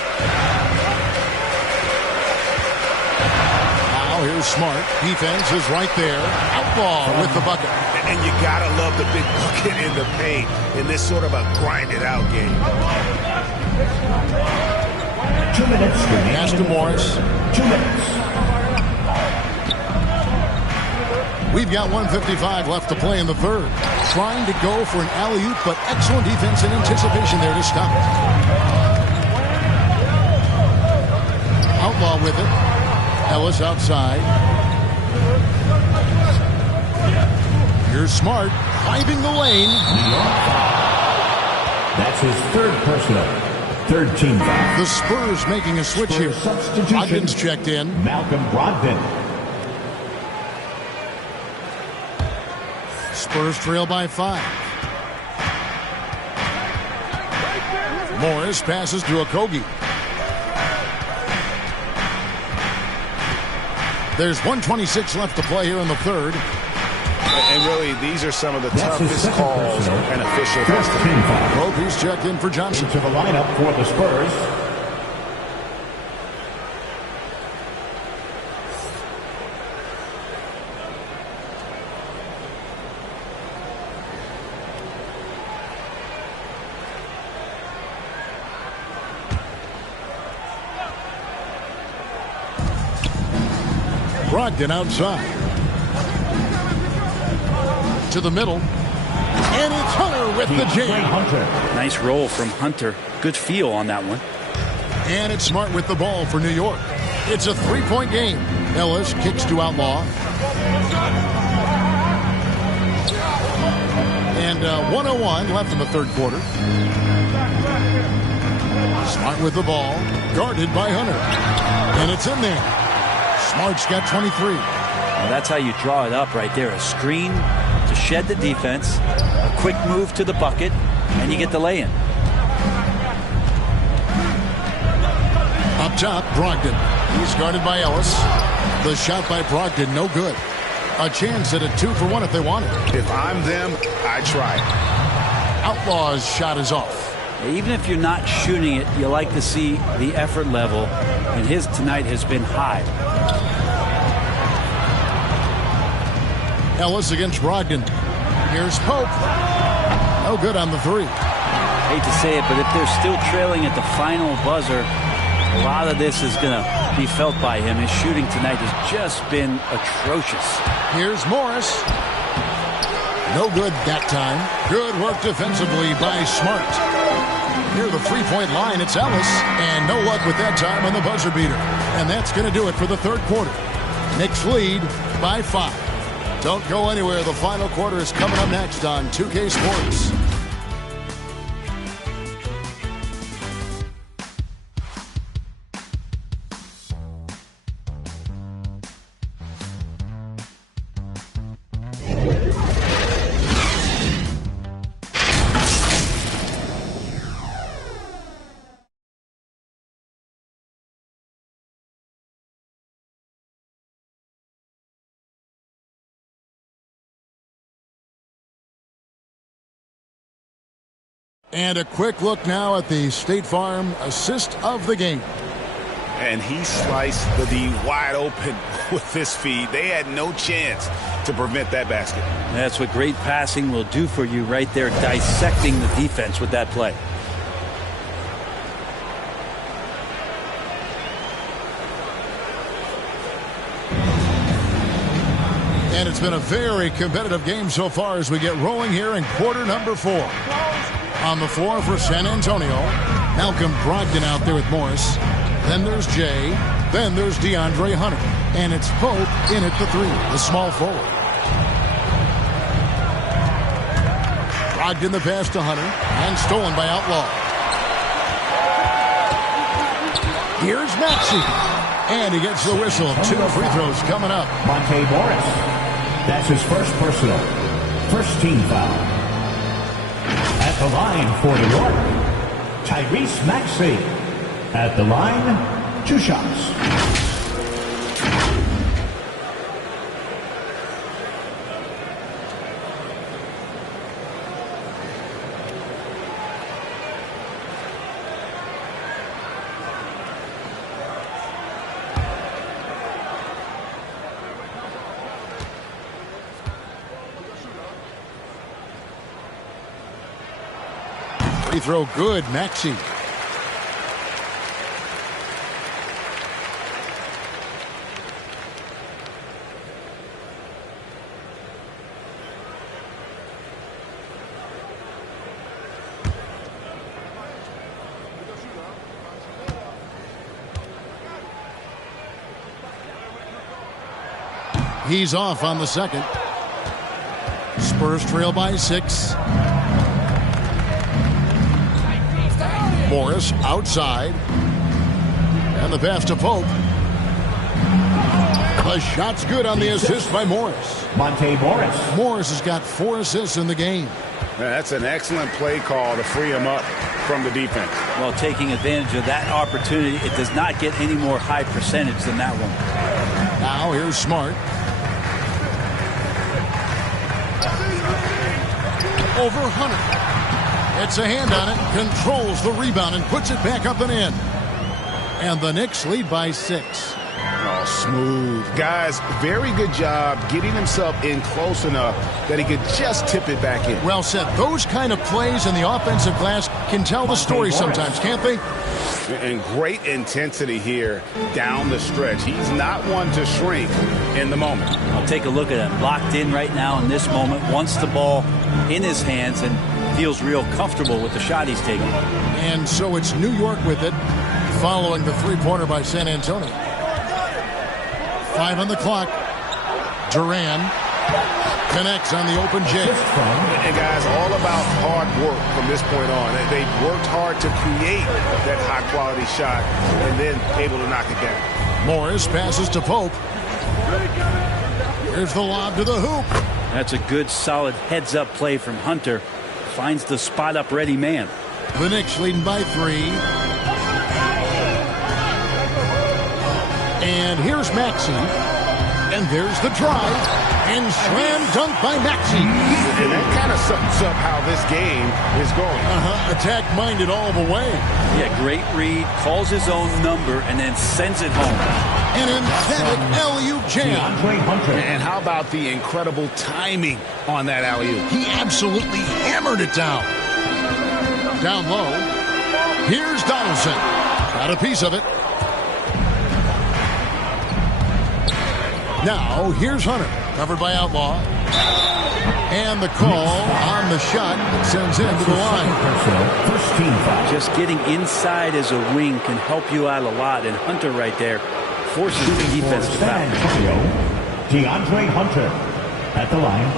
Now here's Smart. Defense is right there. Outlaw with the bucket. And you gotta love the big bucket in the paint in this sort of a grinded-out game. 2 minutes. Pass to Morris. 2 minutes. We've got 1:55 left to play in the 3rd. Trying to go for an alley-oop, but excellent defense and anticipation there to stop it. Outlaw with it. Ellis outside. Here's Smart, driving the lane. That's his 3rd personal. Third team foul. The Spurs making a switch here. Brogdon's checked in. Malcolm Brogdon. Spurs trail by 5. Morris passes to Okogie. There's 1:26 left to play here in the third. And really, these are some of the toughest calls an official has to make. Kobe's checked in for Johnson. Into the lineup for the Spurs. Brogdon outside. To the middle. And it's Hunter with the jam. Nice roll from Hunter. Good feel on that one. And it's Smart with the ball for New York. It's a 3-point game. Ellis kicks to Outlaw. And 1:01 left in the third quarter. Smart with the ball. Guarded by Hunter. And it's in there. Smart's got 23. Well, that's how you draw it up right there. A screen to shed the defense, a quick move to the bucket, and you get the lay-in. Up top, Brogdon. He's guarded by Ellis. The shot by Brogdon, no good. A chance at a 2-for-1 if they want it. If I'm them, I try it. Outlaw's shot is off. Even if you're not shooting it, you like to see the effort level, and his tonight has been high. Ellis against Brogdon. Here's Pope. No good on the 3. Hate to say it, but if they're still trailing at the final buzzer, a lot of this is going to be felt by him. His shooting tonight has just been atrocious. Here's Morris. No good that time. Good work defensively by Smart. Near the 3-point line, it's Ellis. And no luck with that time on the buzzer beater. And that's going to do it for the third quarter. Knicks lead by 5. Don't go anywhere. The final quarter is coming up next on 2K Sports. And a quick look now at the State Farm assist of the game. And he sliced the D wide open with this feed. They had no chance to prevent that basket. That's what great passing will do for you right there, dissecting the defense with that play. And it's been a very competitive game so far as we get rolling here in quarter number 4. On the floor for San Antonio, Malcolm Brogdon out there with Morris. Then there's Jay. Then there's DeAndre Hunter. And it's Pope in at the 3, the small forward. Brogdon the pass to Hunter. And stolen by Outlaw. Here's Maxey. And he gets the whistle. 2 free throws coming up. Monte Morris. That's his first personal. First team foul. At the line for New York, Tyrese Maxey. At the line, 2 shots. Free throw good, Maxey. He's off on the second. Spurs trail by 6. Morris outside. And the pass to Pope. The shot's good on the assist by Morris. Monte Morris. Morris has got 4 assists in the game. That's an excellent play call to free him up from the defense. Well, taking advantage of that opportunity, it does not get any more high percentage than that one. Now here's Smart. Over Hunter. It's a hand on it, controls the rebound and puts it back up and in. And the Knicks lead by 6. Oh, smooth. Guys, very good job getting himself in close enough that he could just tip it back in. Well said. Those kind of plays in the offensive glass can tell the story sometimes, can't they? And great intensity here down the stretch. He's not one to shrink in the moment. I'll take a look at him. Locked in right now in this moment. Wants the ball in his hands and feels real comfortable with the shot he's taking. And so it's New York with it, following the three-pointer by San Antonio. 5 on the clock. Duran connects on the open J. And guys, all about hard work from this point on. They've worked hard to create that high-quality shot and then able to knock it down. Morris passes to Pope. Here's the lob to the hoop. That's a good, solid heads-up play from Hunter. Finds the spot-up ready man. The Knicks leading by 3. And here's Maxey. And there's the drive. And slam dunk by Maxey. And that kind of sums up how this game is going. Attack-minded all the way. Yeah, great read. Calls his own number and then sends it home. An emphatic alley-oop jam. And how about the incredible timing on that alley-oop? He absolutely hammered it down. Down low. Here's Donaldson. Got a piece of it. Now, here's Hunter. Covered by Outlaw. And the call on the shot that sends him to the line. Just getting inside as a wing can help you out a lot. And Hunter right there forces the defense to foul. DeAndre Hunter at the line.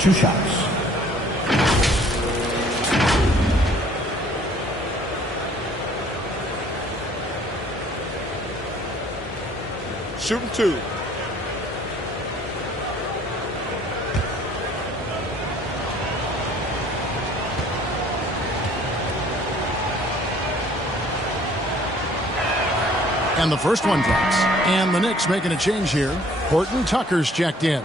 2 shots. Shooting 2. And the first one drops. And the Knicks making a change here. Horton Tucker's checked in.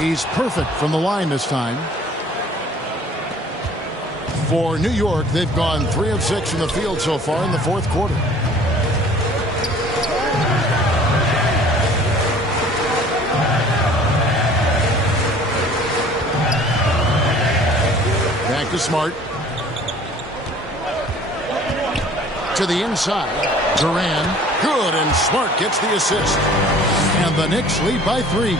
He's perfect from the line this time. For New York, they've gone 3 of 6 from the field so far in the fourth quarter. Back to Smart. To the inside. Duran. Good, and Smart gets the assist. And the Knicks lead by 3.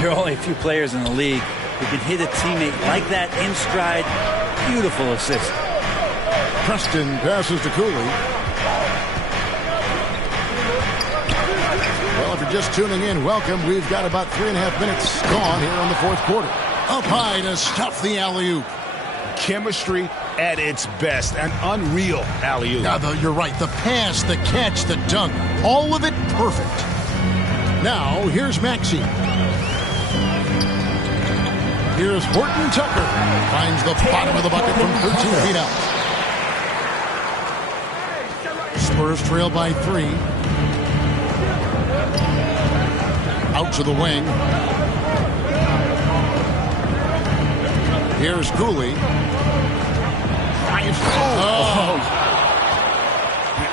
There are only a few players in the league who can hit a teammate like that in stride. Beautiful assist. Preston passes to Cooley. Well, if you're just tuning in, welcome. We've got about 3.5 minutes gone here in the fourth quarter. Up high to stuff the alley-oop. Chemistry at its best. An unreal alley-oop. Now, you're right. The pass, the catch, the dunk. All of it perfect. Now, here's Maxey. Here's Horton Tucker. Finds the bottom of the bucket from 13 feet out. Spurs trail by 3. Out to the wing. Here's Cooley.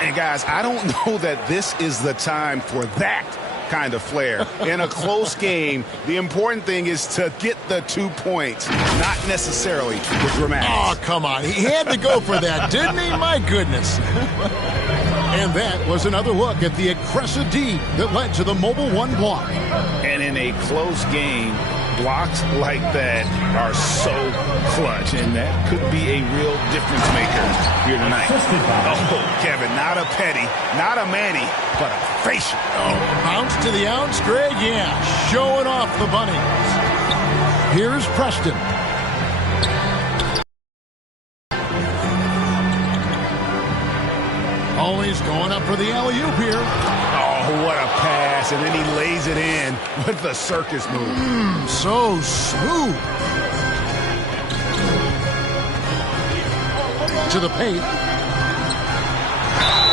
And guys, I don't know that this is the time for that kind of flair. In a close game, the important thing is to get the 2 points, not necessarily the dramatics. Oh, come on. He had to go for that, didn't he? My goodness. And that was another look at the aggressive D that led to the Mobile 1 block. And in a close game, Blocks like that are so clutch, and that could be a real difference maker here tonight. Oh, Kevin, not a petty, not a Manny, but a facial. Oh, bounce to the ounce, Greg. Yeah, showing off the bunnies. Here's Preston. Oh, he's going up for the alley-oop here. Oh, what a pass, and then he lays it in with the circus move. So smooth. To the paint.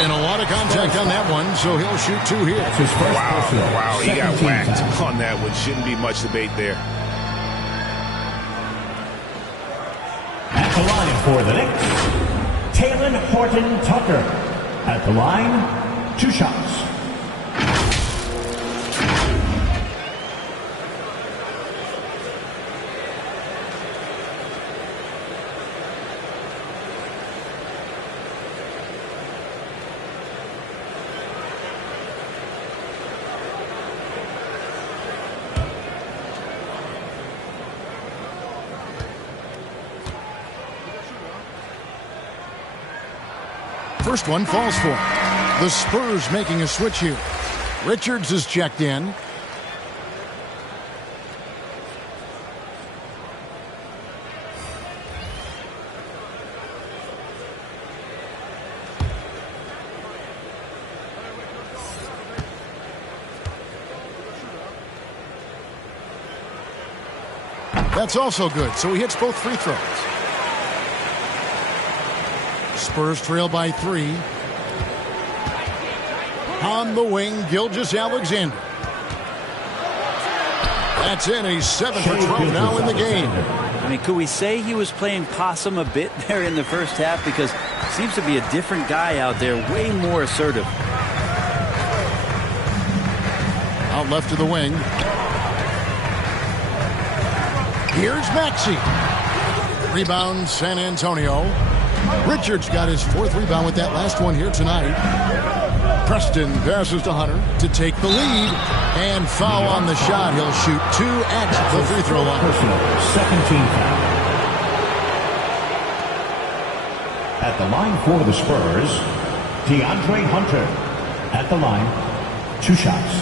And a lot of contact on that one, so he'll shoot two here. Wow, he got whacked on that one. Shouldn't be much debate there. At the line for the Knicks, Taylor Horton-Tucker. At the line, 2 shots. First one falls for him. The Spurs making a switch here. Richards is checked in. That's also good, so he hits both free throws. Spurs trail by 3. On the wing, Gilgeous-Alexander. That's in. He's 7 for 12 now in the game. I mean, could we say he was playing possum a bit there in the first half? Because it seems to be a different guy out there, way more assertive. Out left to the wing. Here's Maxey. Rebound, San Antonio. Richards got his 4th rebound with that last one here tonight. Preston passes to Hunter to take the lead. And foul on the shot. He'll shoot 2 at the free throw line. Personal, 17 foul. At the line for the Spurs, DeAndre Hunter. At the line, 2 shots.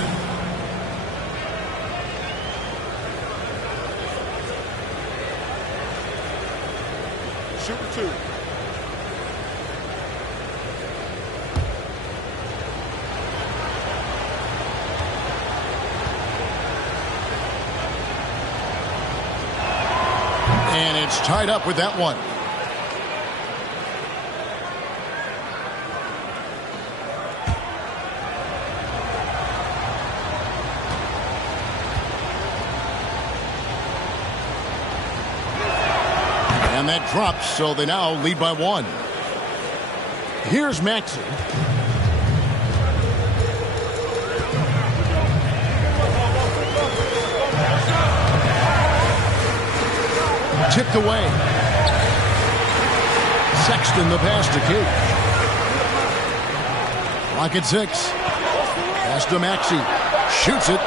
Shooting 2. And it's tied up with that one. And that drops, so they now lead by 1. Here's Maxey. Tipped away. Sexton the pass to Cage. Clock at 6. Pass to Maxey. Shoots it.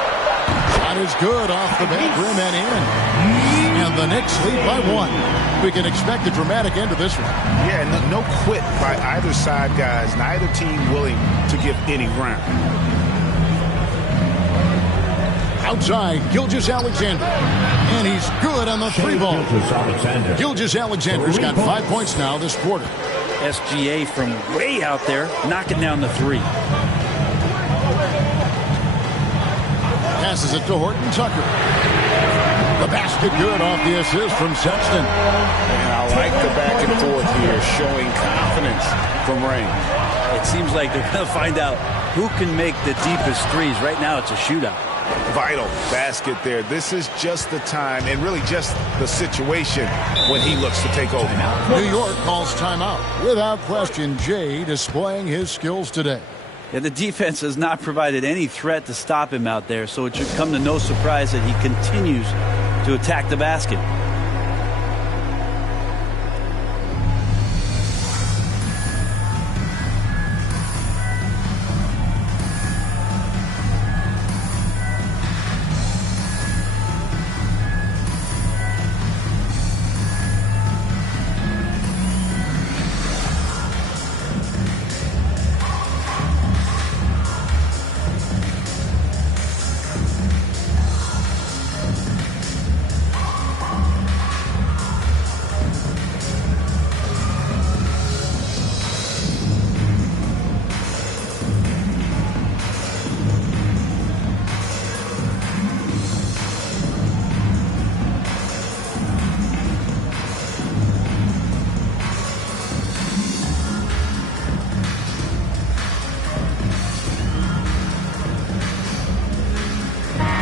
Shot is good off the back rim and in. And the Knicks lead by 1. We can expect a dramatic end to this one. Yeah, no quit by either side, guys. Neither team willing to give any ground. Outside, Gilgeous-Alexander. And he's good on the 3 ball. Gilgeous-Alexander's got 5 points now this quarter. SGA from way out there, knocking down the 3. Passes it to Horton-Tucker. The basket good off the assist from Sexton. And I like the back and forth here, showing confidence from Rain. It seems like they're going to find out who can make the deepest threes. Right now, it's a shootout. Vital basket there. This is just the time and really just the situation when he looks to take over. New York calls timeout. Without question, Jay displaying his skills today. Yeah, the defense has not provided any threat to stop him out there, so it should come to no surprise that he continues to attack the basket.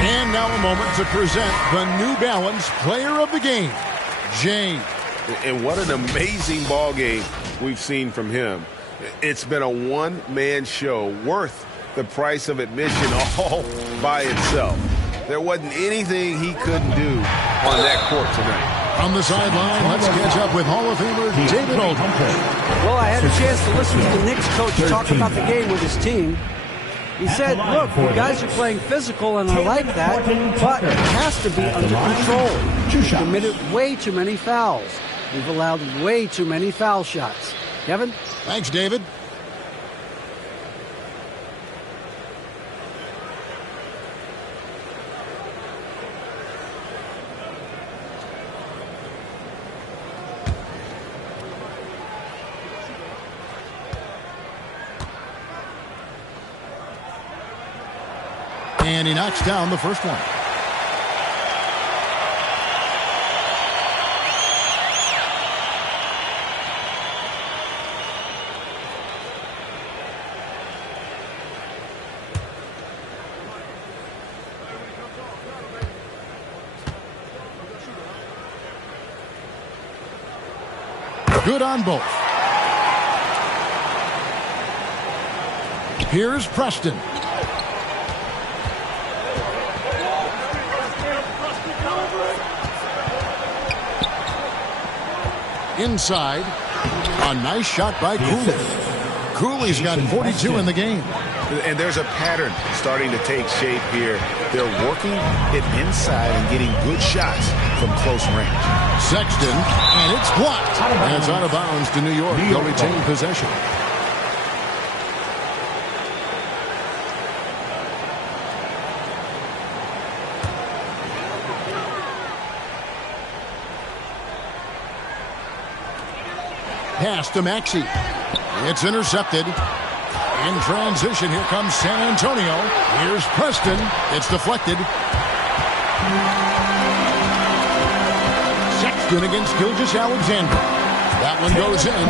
And now a moment to present the New Balance Player of the Game, James. And what an amazing ball game we've seen from him. It's been a one-man show worth the price of admission all by itself. There wasn't anything he couldn't do on that court tonight. On the sideline, let's catch up with Hall of Famer David Oldham. Well, I had a chance to listen to the Knicks coach talk about the game with his team. He said, look, the guys are playing physical, and I like that, but it has to be under control. We've committed way too many fouls. We've allowed way too many foul shots. Kevin? Thanks, David. And he knocks down the first one. Good on both. Here's Preston. Inside. A nice shot by Cooley. Cooley's got 42 in the game. And there's a pattern starting to take shape here. They're working it inside and getting good shots from close range. Sexton, and it's blocked. And it's out of bounds to New York. They'll retain possession. Pass to Maxey. It's intercepted. In transition, here comes San Antonio. Here's Preston. It's deflected. Sexton against Gilgeous-Alexander. That one goes in.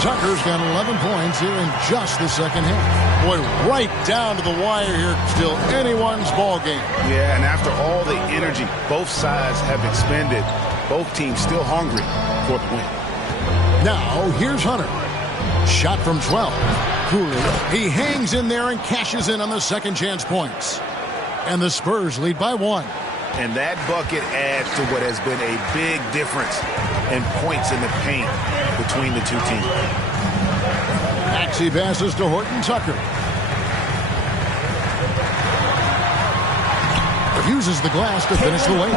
Tucker's got 11 points here in just the second half. Boy, right down to the wire here. Still anyone's ball game. Yeah, and after all the energy both sides have expended, both teams still hungry for the win. Now, here's Hunter. Shot from 12. Cooley, he hangs in there and cashes in on the second chance points. And the Spurs lead by 1. And that bucket adds to what has been a big difference in points in the paint between the two teams. Maxey passes to Horton Tucker. Uses the glass to finish the lane.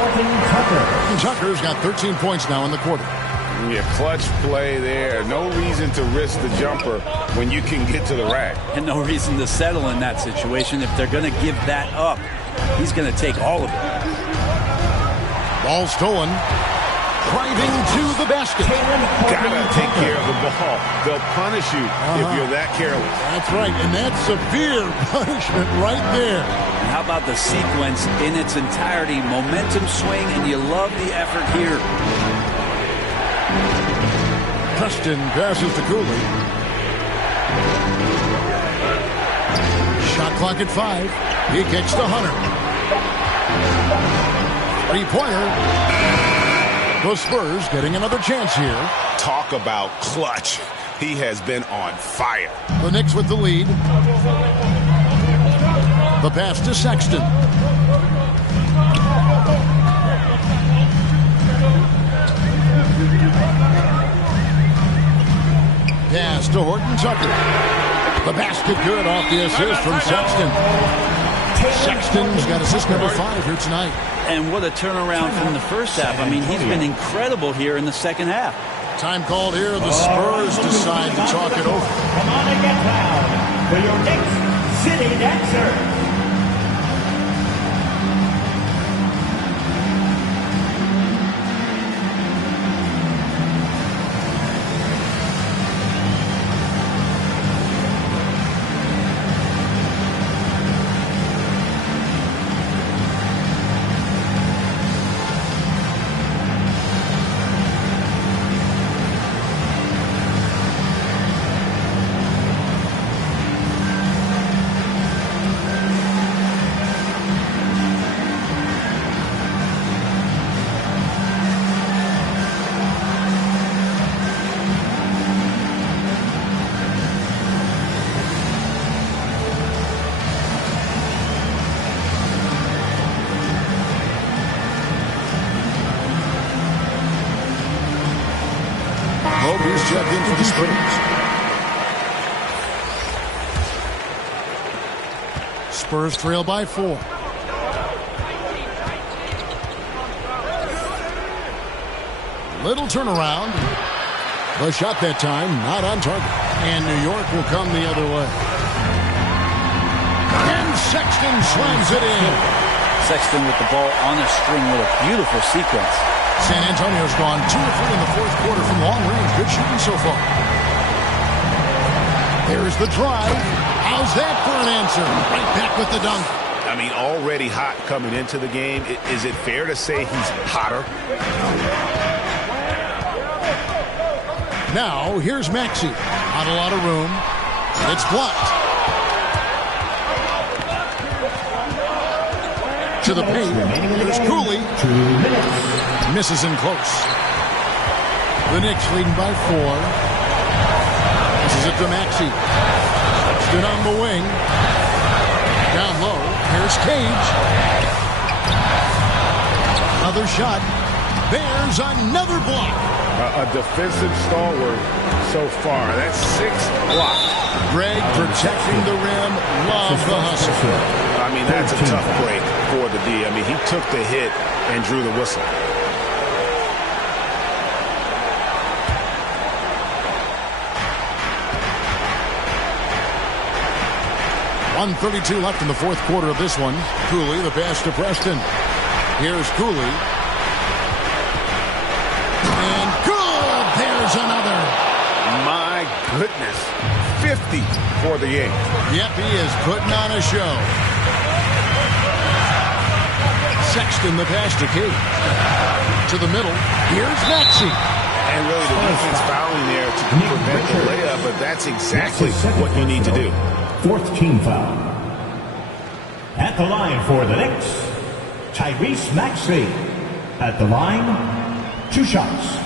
Tucker's got 13 points now in the quarter. Yeah, clutch play there. No reason to risk the jumper when you can get to the rack. And no reason to settle in that situation. If they're going to give that up, he's going to take all of it. Ball stolen. Driving to the basket. Gotta take care of the ball. They'll punish you if you're that careless. That's right, and that's severe punishment right there. And how about the sequence in its entirety? Momentum swing, and you love the effort here. Preston passes to Cooley. Shot clock at 5. He kicks to Hunter. 3-pointer. The Spurs getting another chance here. Talk about clutch. He has been on fire. The Knicks with the lead. The pass to Sexton. Pass to Horton Tucker. The basket good off the assist from Sexton. Sexton's got assist number 5 here tonight. And what a turnaround from the first half. I mean, he's been incredible here in the second half. Time called here. The Spurs decide to talk it over. Come on and get loud for your Knicks City Dancer. check in for the Spurs. Spurs trail by 4. Little turnaround. The shot that time, not on target. And New York will come the other way. And Sexton slams it in. Sexton with the ball on a string with a beautiful sequence. San Antonio's gone 2 of 3 in the fourth quarter from long range. Good shooting so far. There's the drive. How's that for an answer? Right back with the dunk. I mean, already hot coming into the game. Is it fair to say he's hotter? Now, here's Maxey. Not a lot of room. It's blocked. To the paint. Here's Cooley. 2 minutes. Misses in close. The Knicks leading by 4. This is it to Maxey. Stood on the wing. Down low. Here's Cage. Another shot. There's another block. A defensive stalwart so far. That's 6 blocks. Greg protecting the rim. Love the hustle. I mean, that's a tough break for the D. I mean, he took the hit and drew the whistle. 1:32 left in the fourth quarter of this one. Cooley, the pass to Preston. Here's Cooley. And good! There's another. My goodness. 50 for the game. Yep, he is putting on a show. Sexton, the pass to Cage. To the middle. Here's Maxey. And really the defense fouling there to prevent the layup, but that's exactly what you need to do. 4th team foul. At the line for the Knicks, Tyrese Maxey. At the line, 2 shots.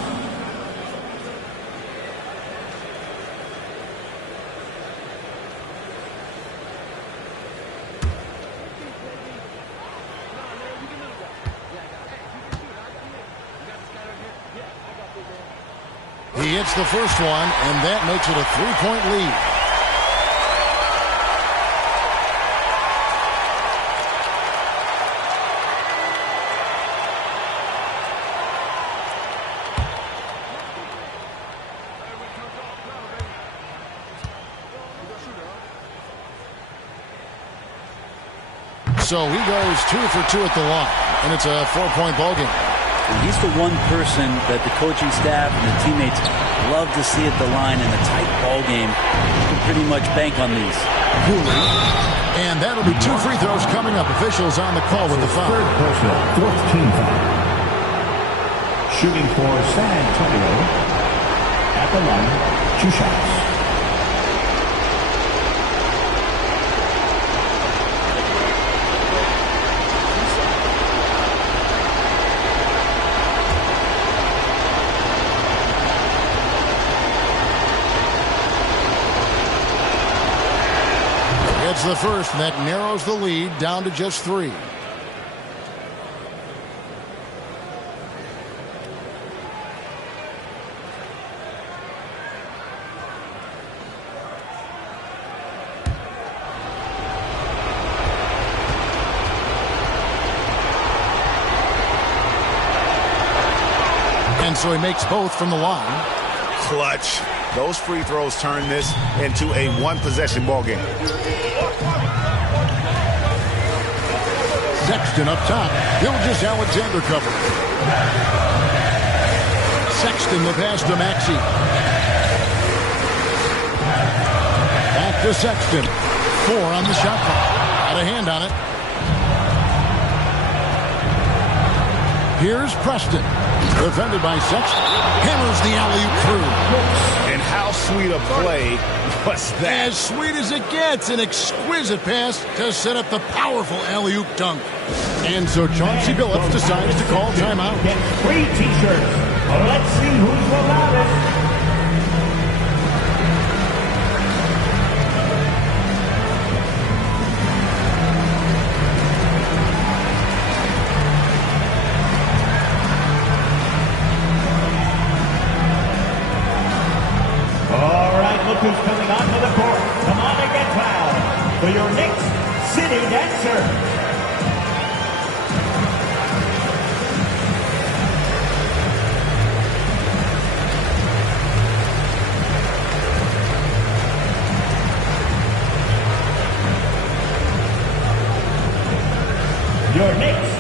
He hits the first one, and that makes it a 3-point lead. So he goes 2 for 2 at the line, and it's a 4-point ball game. He's the one person that the coaching staff and the teammates love to see at the line in a tight ball game. You can pretty much bank on these. Cooley. And that'll be 2 free throws coming up. Officials on the call with the foul. 3rd personal, 4th team foul. Shooting for San Antonio. At the line, 2 shots. The first, and that narrows the lead down to just 3. And so he makes both from the line. Clutch. Those free throws turn this into a 1-possession ball game. Sexton up top. Gilgeous-Alexander cover. Sexton the pass to Maxey. Back to Sexton. 4 on the shot clock. Got a hand on it. Here's Preston. Defended by Sexton. Hammers the alley-oop through. And how sweet a play was that? As sweet as it gets. An exquisite pass to set up the powerful alley-oop dunk. And so Chauncey Billups decides to call timeout. Get free t-shirts. Let's see who's the loudest. Your Knicks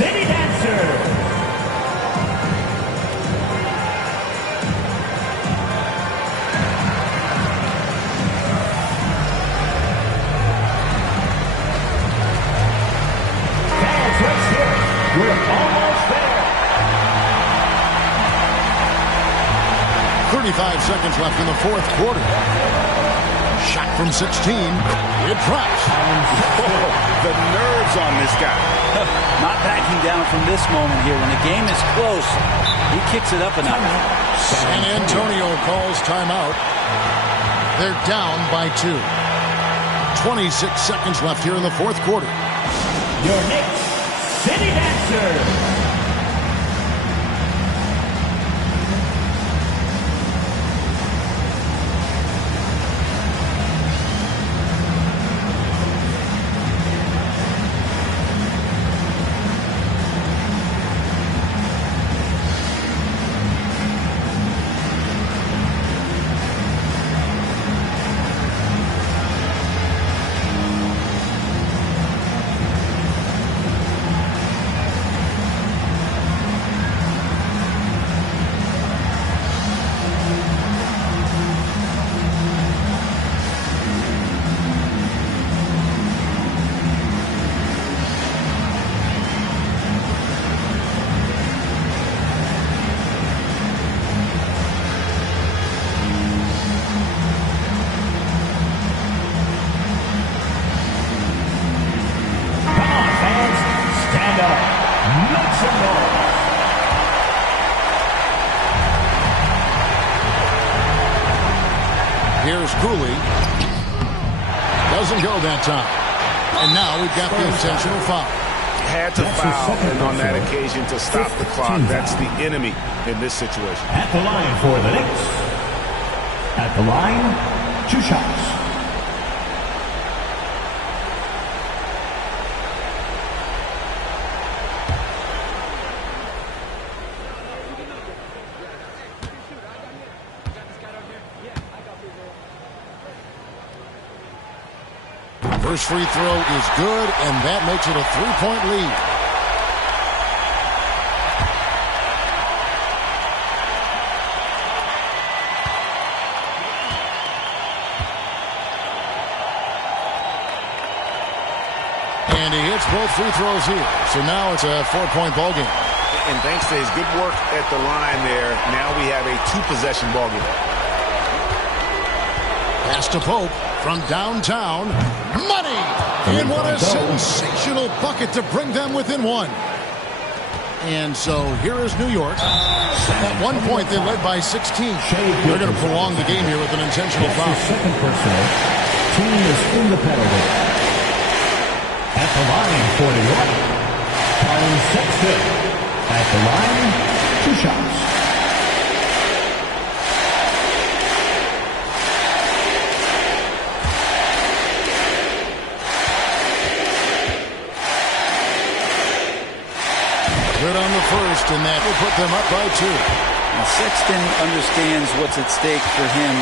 City Dancer. We're almost there. 35 seconds left in the fourth quarter. Shot from 16. It drops. The nerves on this guy. Not backing down from this moment here. When the game is close, he kicks it up a notch. San Antonio calls timeout. They're down by 2. 26 seconds left here in the fourth quarter. Your Knicks City Dancer. Here's Cooley. Doesn't go that time. And now we've got the intentional foul. Had to foul, and on that occasion to stop the clock. That's the enemy in this situation. At the line for the Knicks. At the line, 2 shots. First free throw is good, and that makes it a 3-point lead. And he hits both free throws here. So now it's a 4-point ball game. And thanks to his good work at the line there, now we have a 2-possession ball game. Pass to Pope from downtown. Money! And what a sensational bucket to bring them within 1. And so here is New York. At one point, they led by 16. They're going to prolong the game here with an intentional foul. Second personal. Team is in the penalty. At the line for New York, Colin Sexton. At the line, 2 shots. Good on the first, and that will put them up by 2. Now, Sexton understands what's at stake for him,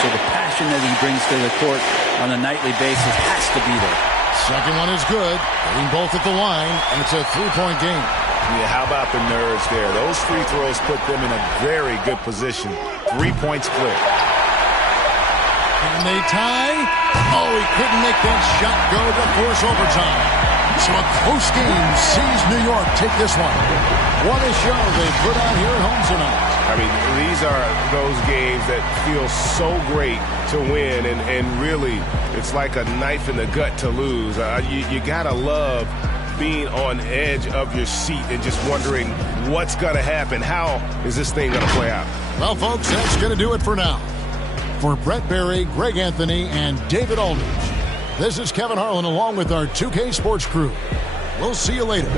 so the passion that he brings to the court on a nightly basis has to be there. Second one is good. Hitting both at the line, and it's a 3-point game. Yeah, how about the nerves there? Those free throws put them in a very good position. 3 points clear. And they tie. Oh, he couldn't make that shot go to force overtime. So a close game sees New York take this one. What a show they put on here at home tonight. I mean, these are those games that feel so great to win, and really, it's like a knife in the gut to lose. You gotta love being on edge of your seat and just wondering what's gonna happen. How is this thing gonna play out? Well, folks, that's gonna do it for now. For Brett Berry, Greg Anthony, and David Aldridge, this is Kevin Harlan along with our 2K Sports crew. We'll see you later.